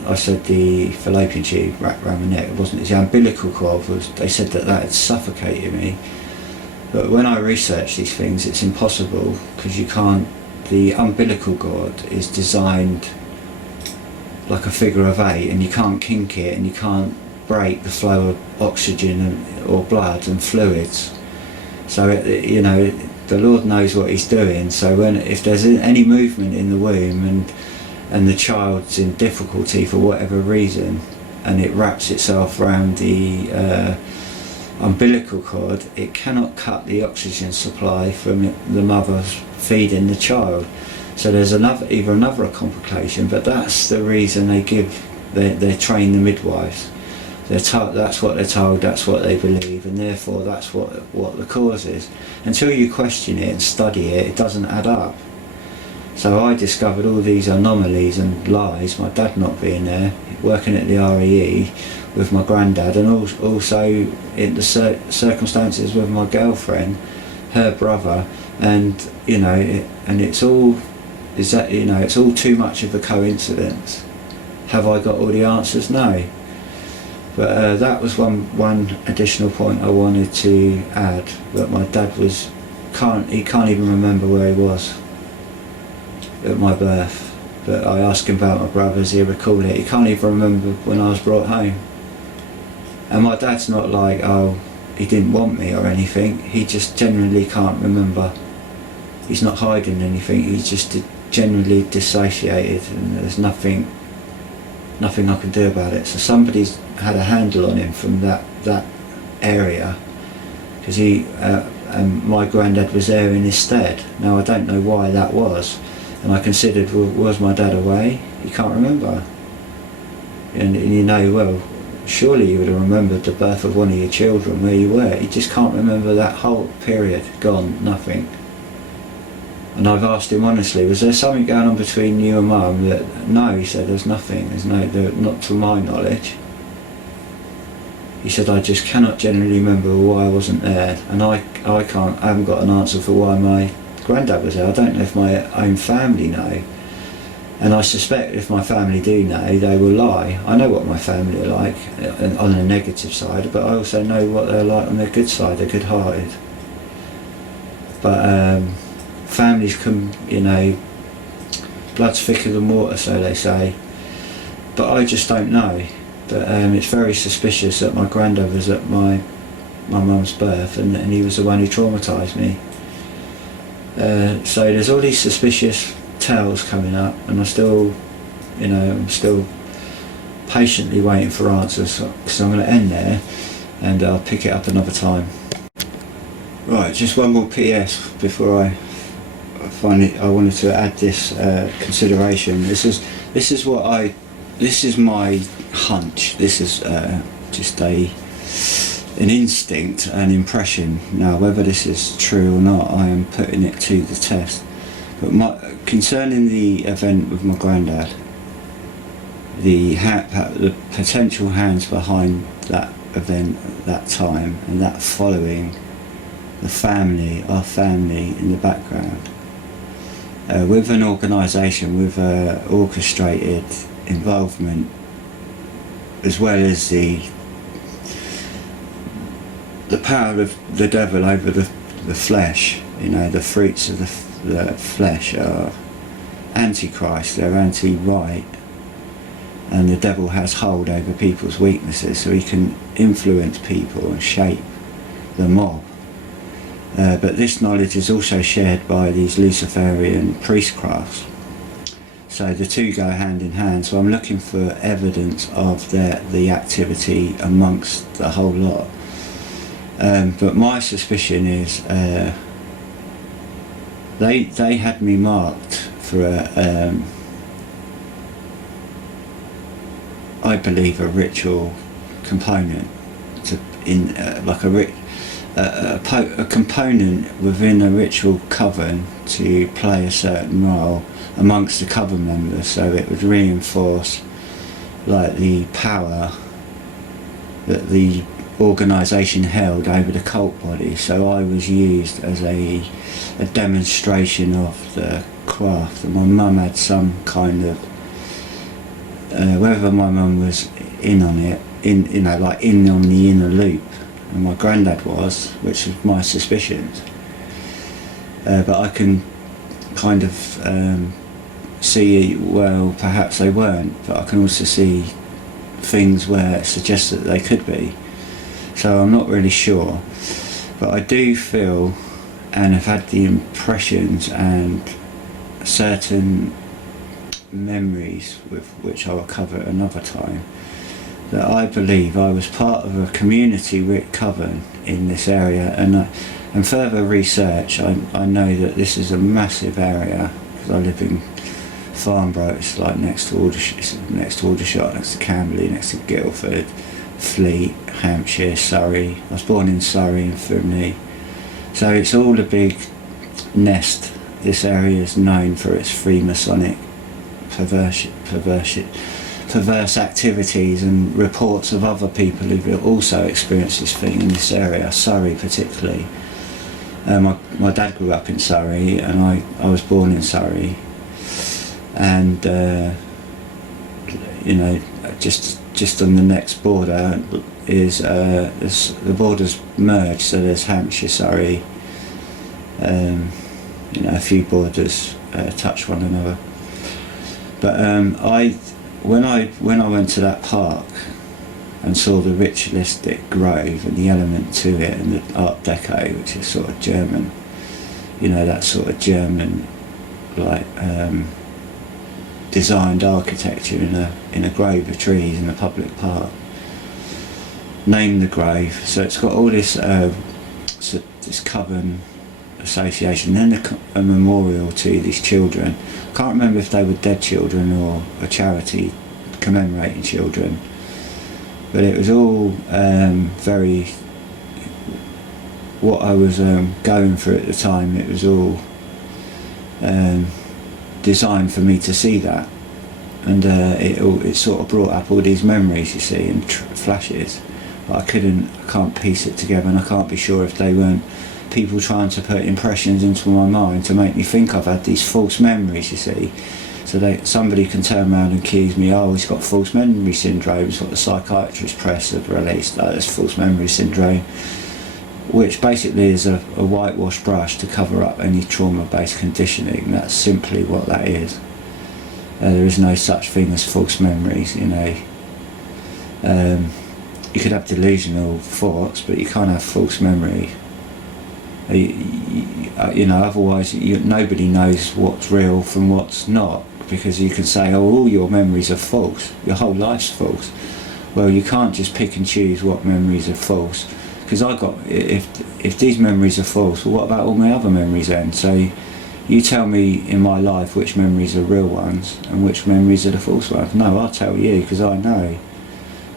I said the fallopian tube wrapped around my neck. It wasn't. The umbilical cord they said that had suffocated me. But when I research these things, it's impossible, because you can't. The umbilical cord is designed like a figure of 8, and you can't kink it, and you can't break the flow of oxygen or blood and fluids. So you know, the Lord knows what He's doing. So if there's any movement in the womb and the child's in difficulty for whatever reason, and it wraps itself around the umbilical cord, it cannot cut the oxygen supply from the mother feeding the child. So there's either another complication, but that's the reason they train the midwives. That's what they're told, that's what they believe, and therefore that's what the cause is. Until you question it and study it, it doesn't add up. So I discovered all these anomalies and lies, my dad not being there, working at the REE with my granddad, and also in the circumstances with my girlfriend, her brother, and you know, it's all too much of a coincidence. Have I got all the answers? No. But that was one additional point I wanted to add, that my dad he can't even remember where he was at my birth. But I asked him about my brothers, he'll recall it. He can't even remember when I was brought home. And my dad's not like, oh, he didn't want me or anything. He just genuinely can't remember. He's not hiding anything, he's just generally dissociated, and there's nothing I can do about it. So somebody's had a handle on him from that area, because and my granddad was there in his stead. Now I don't know why that was. And I considered, well, was my dad away? He can't remember. And you know, well, surely you would have remembered the birth of one of your children, where you were. He just can't remember that whole period. Gone, nothing. And I've asked him honestly, was there something going on between you and Mum? No, he said, there's nothing. Not to my knowledge. He said, I just cannot generally remember why I wasn't there. And I haven't got an answer for why my granddad was there. I don't know if my own family know, and I suspect if my family do know, they will lie. I know what my family are like on the negative side, but I also know what they're like on their good side. They're good-hearted. But families can, you know, blood's thicker than water, so they say. But I just don't know. But it's very suspicious that my granddad was at my mum's birth, and he was the one who traumatised me. So there's all these suspicious tales coming up, and I'm still patiently waiting for answers, because I'm going to end there and I'll pick it up another time. Right, just one more PS before I wanted to add this consideration. This is my hunch. This is just an instinct, an impression. Now, whether this is true or not, I am putting it to the test. But concerning the event with my granddad, the potential hands behind that event at that time, and that following, our family in the background, with an organisation, with orchestrated involvement, as well as the power of the devil over the flesh. You know, the fruits of the flesh are antichrist, they're anti-right, and the devil has hold over people's weaknesses, so he can influence people and shape the mob. But this knowledge is also shared by these Luciferian priestcrafts. So the two go hand in hand. So I'm looking for evidence of the activity amongst the whole lot. But my suspicion is they had me marked for I believe, a ritual component to like a component within a ritual coven to play a certain role amongst the coven members, so it would reinforce like the power that the organisation held over the cult body. So I was used as a demonstration of the craft, and my mum had some kind of whether my mum was in on it, in on the inner loop, and my granddad was, which was my suspicions, but I can kind of see, well, perhaps they weren't, but I can also see things where it suggests that they could be. So I'm not really sure, but I do feel and have had the impressions and certain memories, with which I will cover another time, that I believe I was part of a community writ coven in this area, and further research, I know that this is a massive area, because I live in Farnborough. It's like next to Aldershot, next to Camberley, next to Guildford, Fleet, Hampshire, Surrey. I was born in Surrey and Frimley, so it's all a big nest. This area is known for its Freemasonic perverse activities, and reports of other people who've also experienced this thing in this area, Surrey particularly. My dad grew up in Surrey, and I was born in Surrey, and you know, just on the next border is the borders merge, so there's Hampshire, Surrey, you know, a few borders touch one another. But when I went to that park and saw the ritualistic grove and the element to it, and the Art Deco, which is sort of German, you know, that sort of German like designed architecture in a grove of trees in a public park, named the grove. So it's got all this this coven association, then a memorial to these children. I can't remember if they were dead children or a charity commemorating children, but it was all very, what I was going through at the time, it was all designed for me to see that, and it sort of brought up all these memories, you see, and flashes, but I can't piece it together, and I can't be sure if they weren't people trying to put impressions into my mind to make me think I've had these false memories, you see. So somebody can turn around and accuse me, oh, he's got false memory syndrome. It's what the psychiatrist press have released, oh, there's false memory syndrome, which basically is a whitewash brush to cover up any trauma-based conditioning. That's simply what that is. There is no such thing as false memories, you know. You could have delusional thoughts, but you can't have false memory. You know, otherwise nobody knows what's real from what's not, because you can say, oh, all your memories are false, your whole life's false. Well, you can't just pick and choose what memories are false, because if these memories are false, well, what about all my other memories then? So you tell me in my life which memories are real ones and which memories are the false ones. No, I'll tell you, because I know.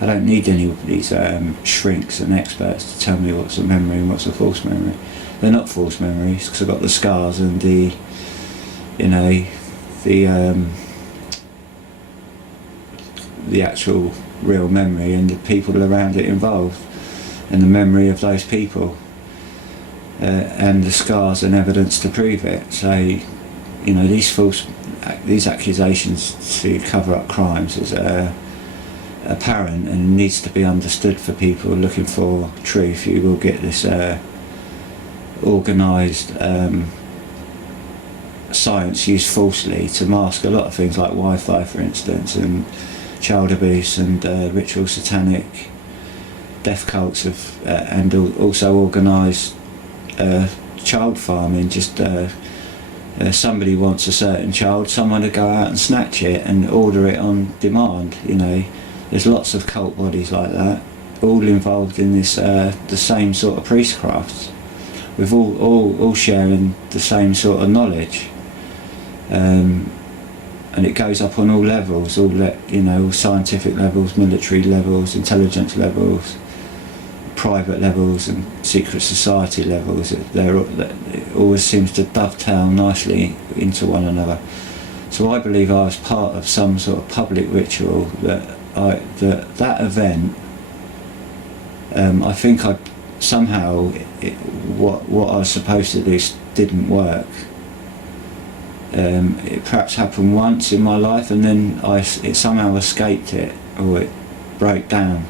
I don't need any of these shrinks and experts to tell me what's a memory and what's a false memory. They're not false memories, because I've got the scars and the, you know, the actual real memory and the people around it involved, and the memory of those people, and the scars and evidence to prove it. So, you know, these accusations to cover up crimes is apparent and needs to be understood for people looking for truth. You will get this organised science used falsely to mask a lot of things, like Wi-Fi, for instance, and child abuse, and ritual satanic death cults and also organised child farming. Just somebody wants a certain child, someone to go out and snatch it and order it on demand. You know, there's lots of cult bodies like that, all involved in this the same sort of priestcrafts, with all sharing the same sort of knowledge. and it goes up on all levels, all scientific levels, military levels, intelligence levels, private levels, and secret society levels. It always seems to dovetail nicely into one another. So I believe I was part of some sort of public ritual that event. I think somehow what I was supposed to do didn't work. It perhaps happened once in my life, and then it somehow escaped it, or it broke down,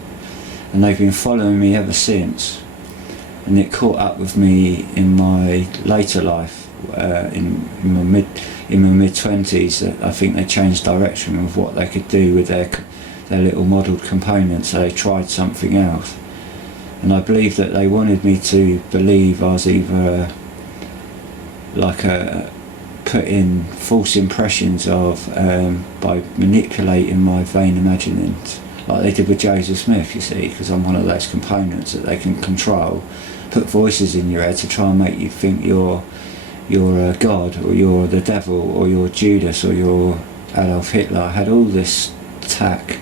and they've been following me ever since. And it caught up with me in my later life, in my mid-20s. I think they changed direction of what they could do with their little modelled components, so they tried something else. And I believe that they wanted me to believe I was either put in false impressions of by manipulating my vain imaginings, like they did with Joseph Smith, you see, because I'm one of those components that they can control, put voices in your head to try and make you think you're a god, or you're the devil, or you're Judas, or you're Adolf Hitler. I had all this attack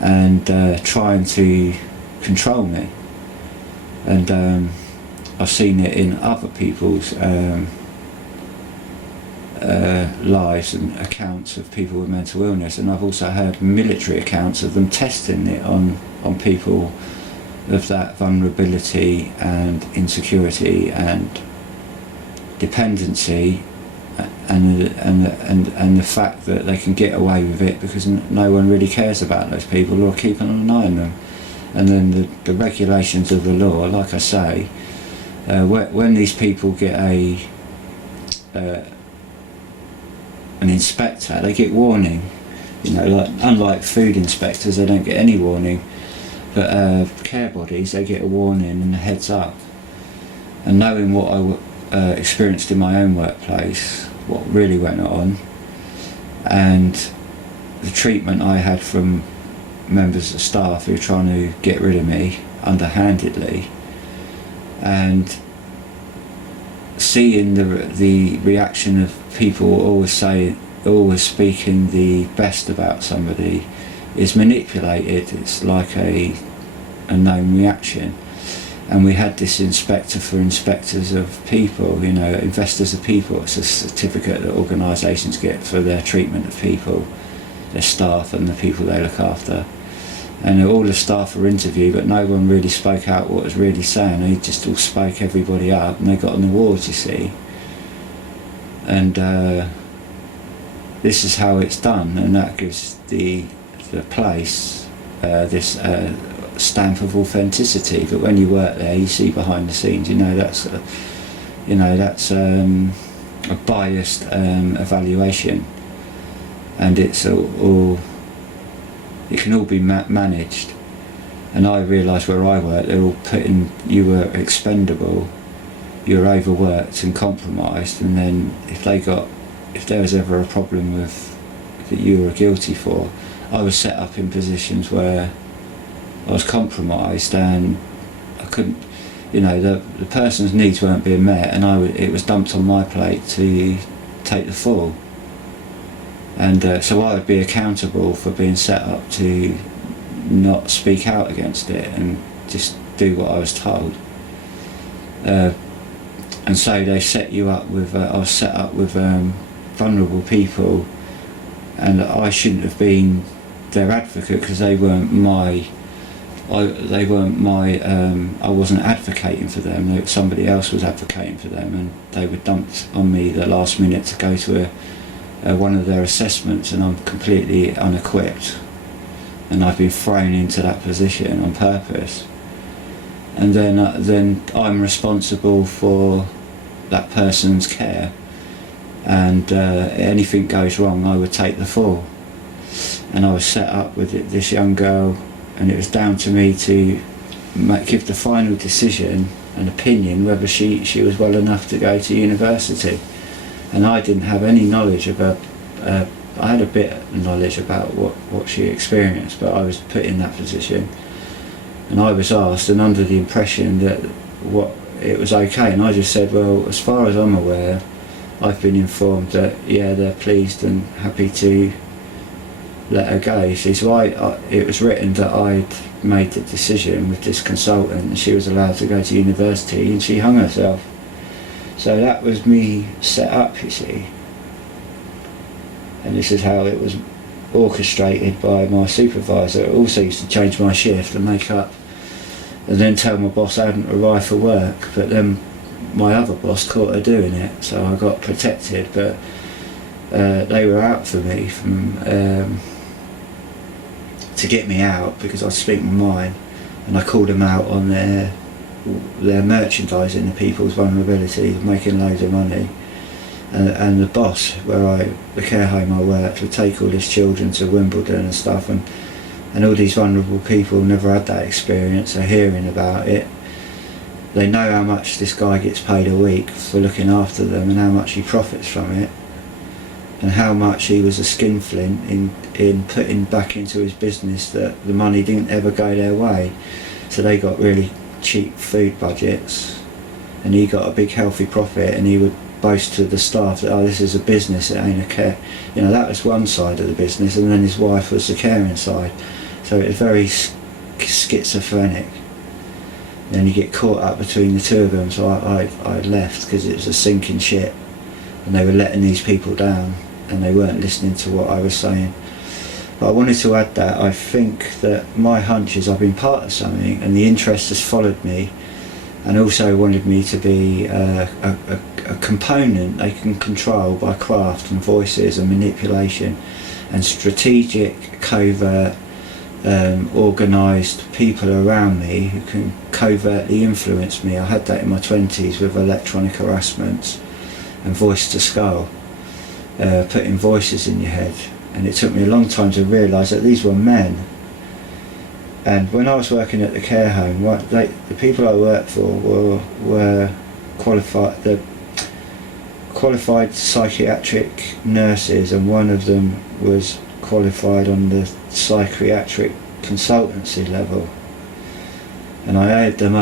and trying to control me, and I've seen it in other people's lives and accounts of people with mental illness, and I've also heard military accounts of them testing it on people of that vulnerability and insecurity and dependency, and the fact that they can get away with it because no one really cares about those people or keeping an eye on them. And then the regulations of the law, like I say, when these people get an inspector, they get warning. Unlike food inspectors, they don't get any warning. But care bodies, they get a warning and a heads up. And knowing what I experienced in my own workplace, what really went on, and the treatment I had from members of staff who were trying to get rid of me underhandedly, and seeing the reaction of people always speaking the best about somebody is manipulated. It's like a known reaction. And we had this inspector for inspectors of people, investors of people. It's a certificate that organisations get for their treatment of people, their staff and the people they look after. And all the staff were interviewed, but no one really spoke out what was really saying. They just all spoke everybody up, and they got an award, you see. And this is how it's done, and that gives the place this stamp of authenticity. But when you work there, you see behind the scenes. That's a biased evaluation, and it's all. It can all be managed. And I realised where I worked, they're all putting, you were expendable, you were overworked and compromised, and then if there was ever a problem with that you were guilty for, I was set up in positions where I was compromised and I couldn't, the person's needs weren't being met, and it was dumped on my plate to take the fall. And so I would be accountable for being set up to not speak out against it and just do what I was told. And so they set you up with, I was set up with vulnerable people, and I shouldn't have been their advocate because I wasn't advocating for them. Somebody else was advocating for them, and they were dumped on me the last minute to go to one of their assessments, and I'm completely unequipped, and I've been thrown into that position on purpose. And then I'm responsible for that person's care, and anything goes wrong, I would take the fall. And I was set up with this young girl, and it was down to me to give the final decision and opinion whether she was well enough to go to university. And I didn't have any knowledge about, I had a bit of knowledge about what she experienced, but I was put in that position. And I was asked, and under the impression that it was okay, and I just said, well, as far as I'm aware, I've been informed that they're pleased and happy to let her go. You see, so it was written that I'd made the decision with this consultant, and she was allowed to go to university, and she hung herself. So that was me set up, you see. And this is how it was orchestrated by my supervisor. It also used to change my shift and make up, and then tell my boss I hadn't arrived for work, but then my other boss caught her doing it, so I got protected. But they were out for me to get me out, because I was speaking my mind, and I called them out on their merchandising the people's vulnerability, making loads of money. And the boss, the care home I worked, would take all his children to Wimbledon and stuff, and all these vulnerable people never had that experience. They're hearing about it. They know how much this guy gets paid a week for looking after them, and how much he profits from it, and how much he was a skinflint in putting back into his business that the money didn't ever go their way. So they got really cheap food budgets, and he got a big healthy profit, and he would boast to the staff that, this is a business, it ain't a care. That was one side of the business, and then his wife was the caring side. So it was very schizophrenic. Then you get caught up between the two of them, so I left because it was a sinking ship, and they were letting these people down, and they weren't listening to what I was saying. But I wanted to add that I think that my hunch is I've been part of something, and the interest has followed me, and also wanted me to be a component they can control by craft and voices and manipulation and strategic, covert, organised people around me who can covertly influence me. I had that in my 20s with electronic harassments and voice to skull, putting voices in your head. And it took me a long time to realise that these were men. And when I was working at the care home, the people I worked for were qualified psychiatric nurses, and one of them was qualified on the psychiatric consultancy level. And I heard them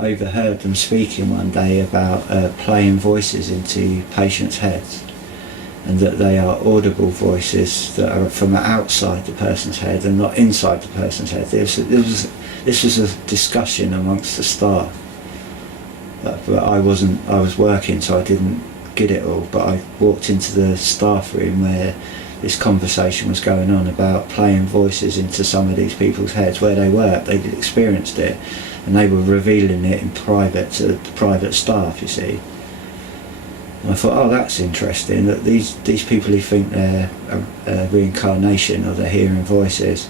overheard them speaking one day about playing voices into patients' heads, and that they are audible voices that are from outside the person's head and not inside the person's head. This was a discussion amongst the staff, but I was working, so I didn't get it all. But I walked into the staff room where this conversation was going on about playing voices into some of these people's heads where they worked. They'd experienced it, and they were revealing it in private to the private staff, you see. And I thought, that's interesting, that these people who think they're a reincarnation or they're hearing voices,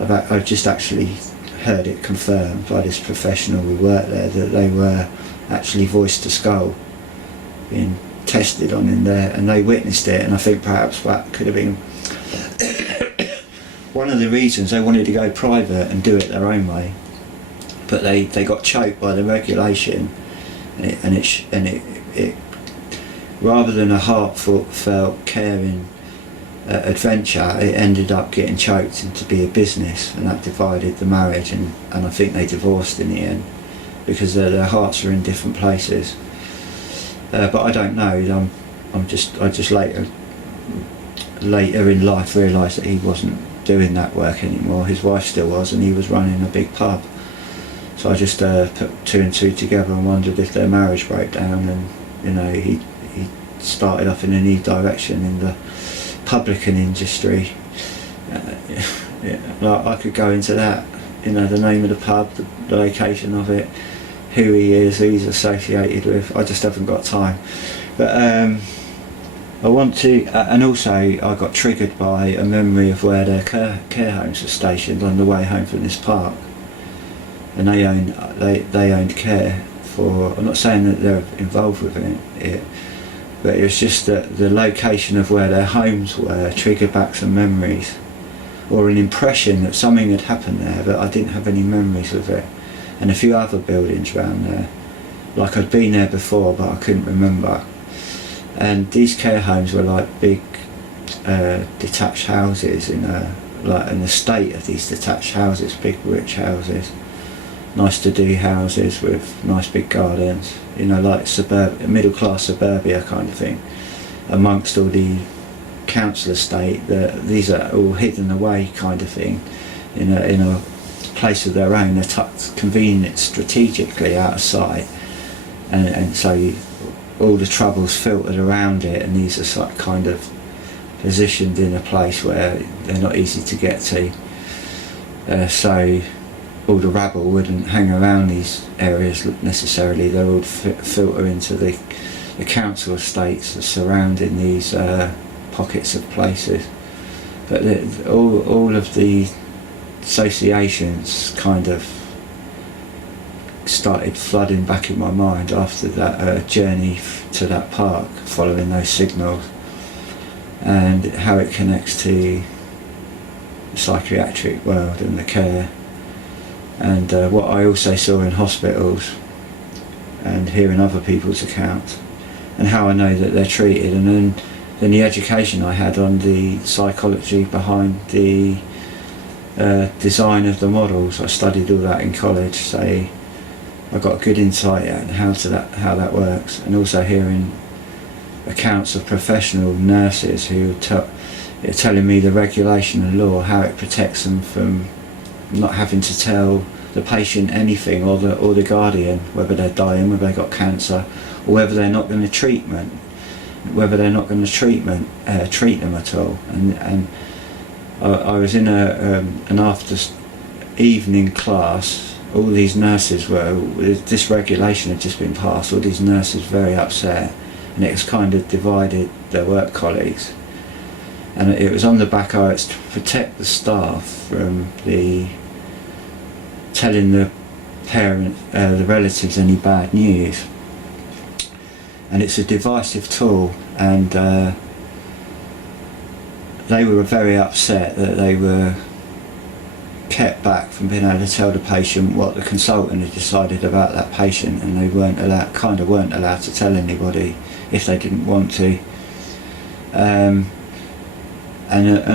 I've just actually heard it confirmed by this professional who worked there, that they were actually voice to skull being tested on in there, and they witnessed it. And I think perhaps that could have been one of the reasons they wanted to go private and do it their own way, but they got choked by the regulation, and it rather than a heartfelt, caring adventure, it ended up getting choked into be a business, and that divided the marriage, and I think they divorced in the end because their hearts are in different places. But I don't know. I just later in life realised that he wasn't doing that work anymore. His wife still was, and he was running a big pub. So I just put two and two together and wondered if their marriage broke down, and he started off in a new direction in the publican industry. I could go into that, the name of the pub, the location of it, who he is, who he's associated with. I just haven't got time. But I want to, and also I got triggered by a memory of where their care homes were stationed on the way home from this park, and they owned care for. I'm not saying that they're involved with it, but it was just that the location of where their homes were triggered back some memories, or an impression that something had happened there, but I didn't have any memories of it. And a few other buildings around there, like I'd been there before but I couldn't remember. And these care homes were like big detached houses in an estate of these detached houses, big rich houses. nice to do houses with nice big gardens, you know, like middle class suburbia kind of thing, amongst all the council estate. These are all hidden away kind of thing, in a place of their own. They're tucked convenient strategically out of sight, and so all the trouble's filtered around it, and these are kind of positioned in a place where they're not easy to get to. So all the rabble wouldn't hang around these areas necessarily. They would filter into the council estates surrounding these pockets of places. But all of the associations kind of started flooding back in my mind after that journey to that park, following those signals, and how it connects to the psychiatric world and the care, and what I also saw in hospitals and hearing other people's accounts, and how I know that they're treated, and then the education I had on the psychology behind the design of the models. I studied all that in college, so I got a good insight at how that works, and also hearing accounts of professional nurses who are telling me the regulation and law, how it protects them from not having to tell the patient anything, or the guardian, whether they're dying, whether they've got cancer, or whether they're not going to treat them at all. And I was in an after evening class. All these nurses this regulation had just been passed, all these nurses very upset, and it has kind of divided their work colleagues. And it was on the back of it's to protect the staff from telling the the relatives any bad news. And it's a divisive tool, and they were very upset that they were kept back from being able to tell the patient what the consultant had decided about that patient, and they weren't allowed to tell anybody if they didn't want to. And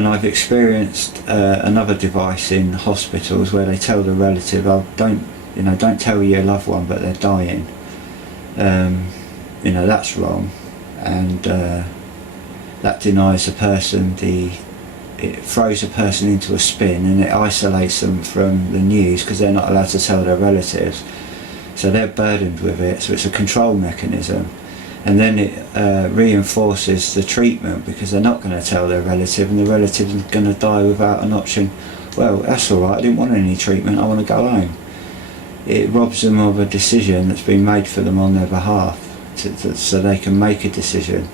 I've experienced another device in hospitals where they tell the relative, "Oh, don't tell your loved one, but they're dying." That's wrong, and that denies a person it throws a person into a spin, and it isolates them from the news because they're not allowed to tell their relatives. So they're burdened with it. So it's a control mechanism, and then it reinforces the treatment because they're not going to tell their relative, and the relative is going to die without an option. Well, that's all right. I didn't want any treatment. I want to go home. It robs them of a decision that's been made for them on their behalf, so they can make a decision.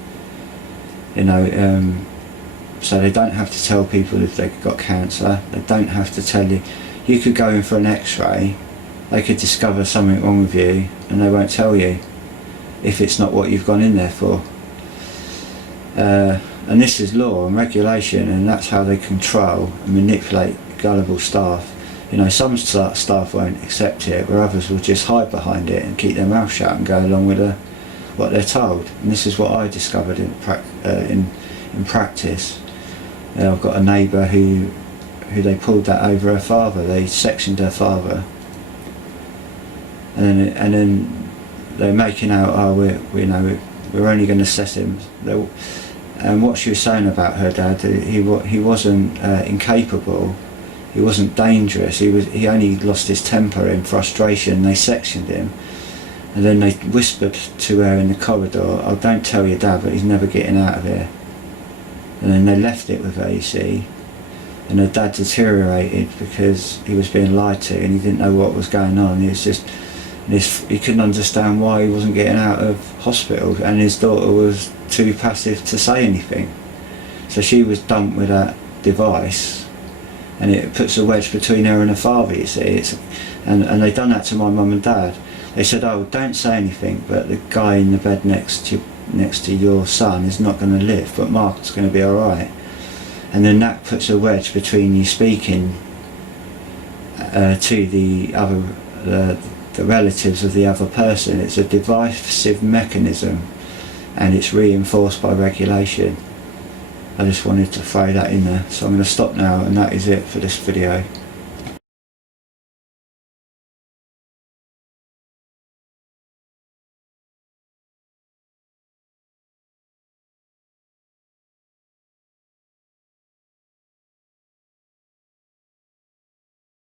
So they don't have to tell people if they've got cancer. They don't have to tell you. You could go in for an X-ray. They could discover something wrong with you, and they won't tell you if it's not what you've gone in there for. And this is law and regulation, and that's how they control and manipulate gullible staff. Some staff won't accept it, where others will just hide behind it and keep their mouth shut and go along with what they're told. And this is what I discovered in practice. I've got a neighbour who they pulled that over her father. They sectioned her father, and then they're making out, we're only going to assess him. And what she was saying about her dad, he wasn't incapable, he wasn't dangerous. He only lost his temper in frustration. They sectioned him, and then they whispered to her in the corridor, "Oh, don't tell your dad, but he's never getting out of here." And then they left it with her, you see, and her dad deteriorated because he was being lied to, and he didn't know what was going on. He couldn't understand why he wasn't getting out of hospital, and his daughter was too passive to say anything. So she was dumped with that device, and it puts a wedge between her and her father, you see. And they done that to my mum and dad. They said, "Oh, don't say anything, but the guy in the bed next to your son is not going to live, but Mark's going to be alright." And then that puts a wedge between you speaking to the relatives of the other person. It's a divisive mechanism, and it's reinforced by regulation. I just wanted to throw that in there. So I'm going to stop now, and that is it for this video.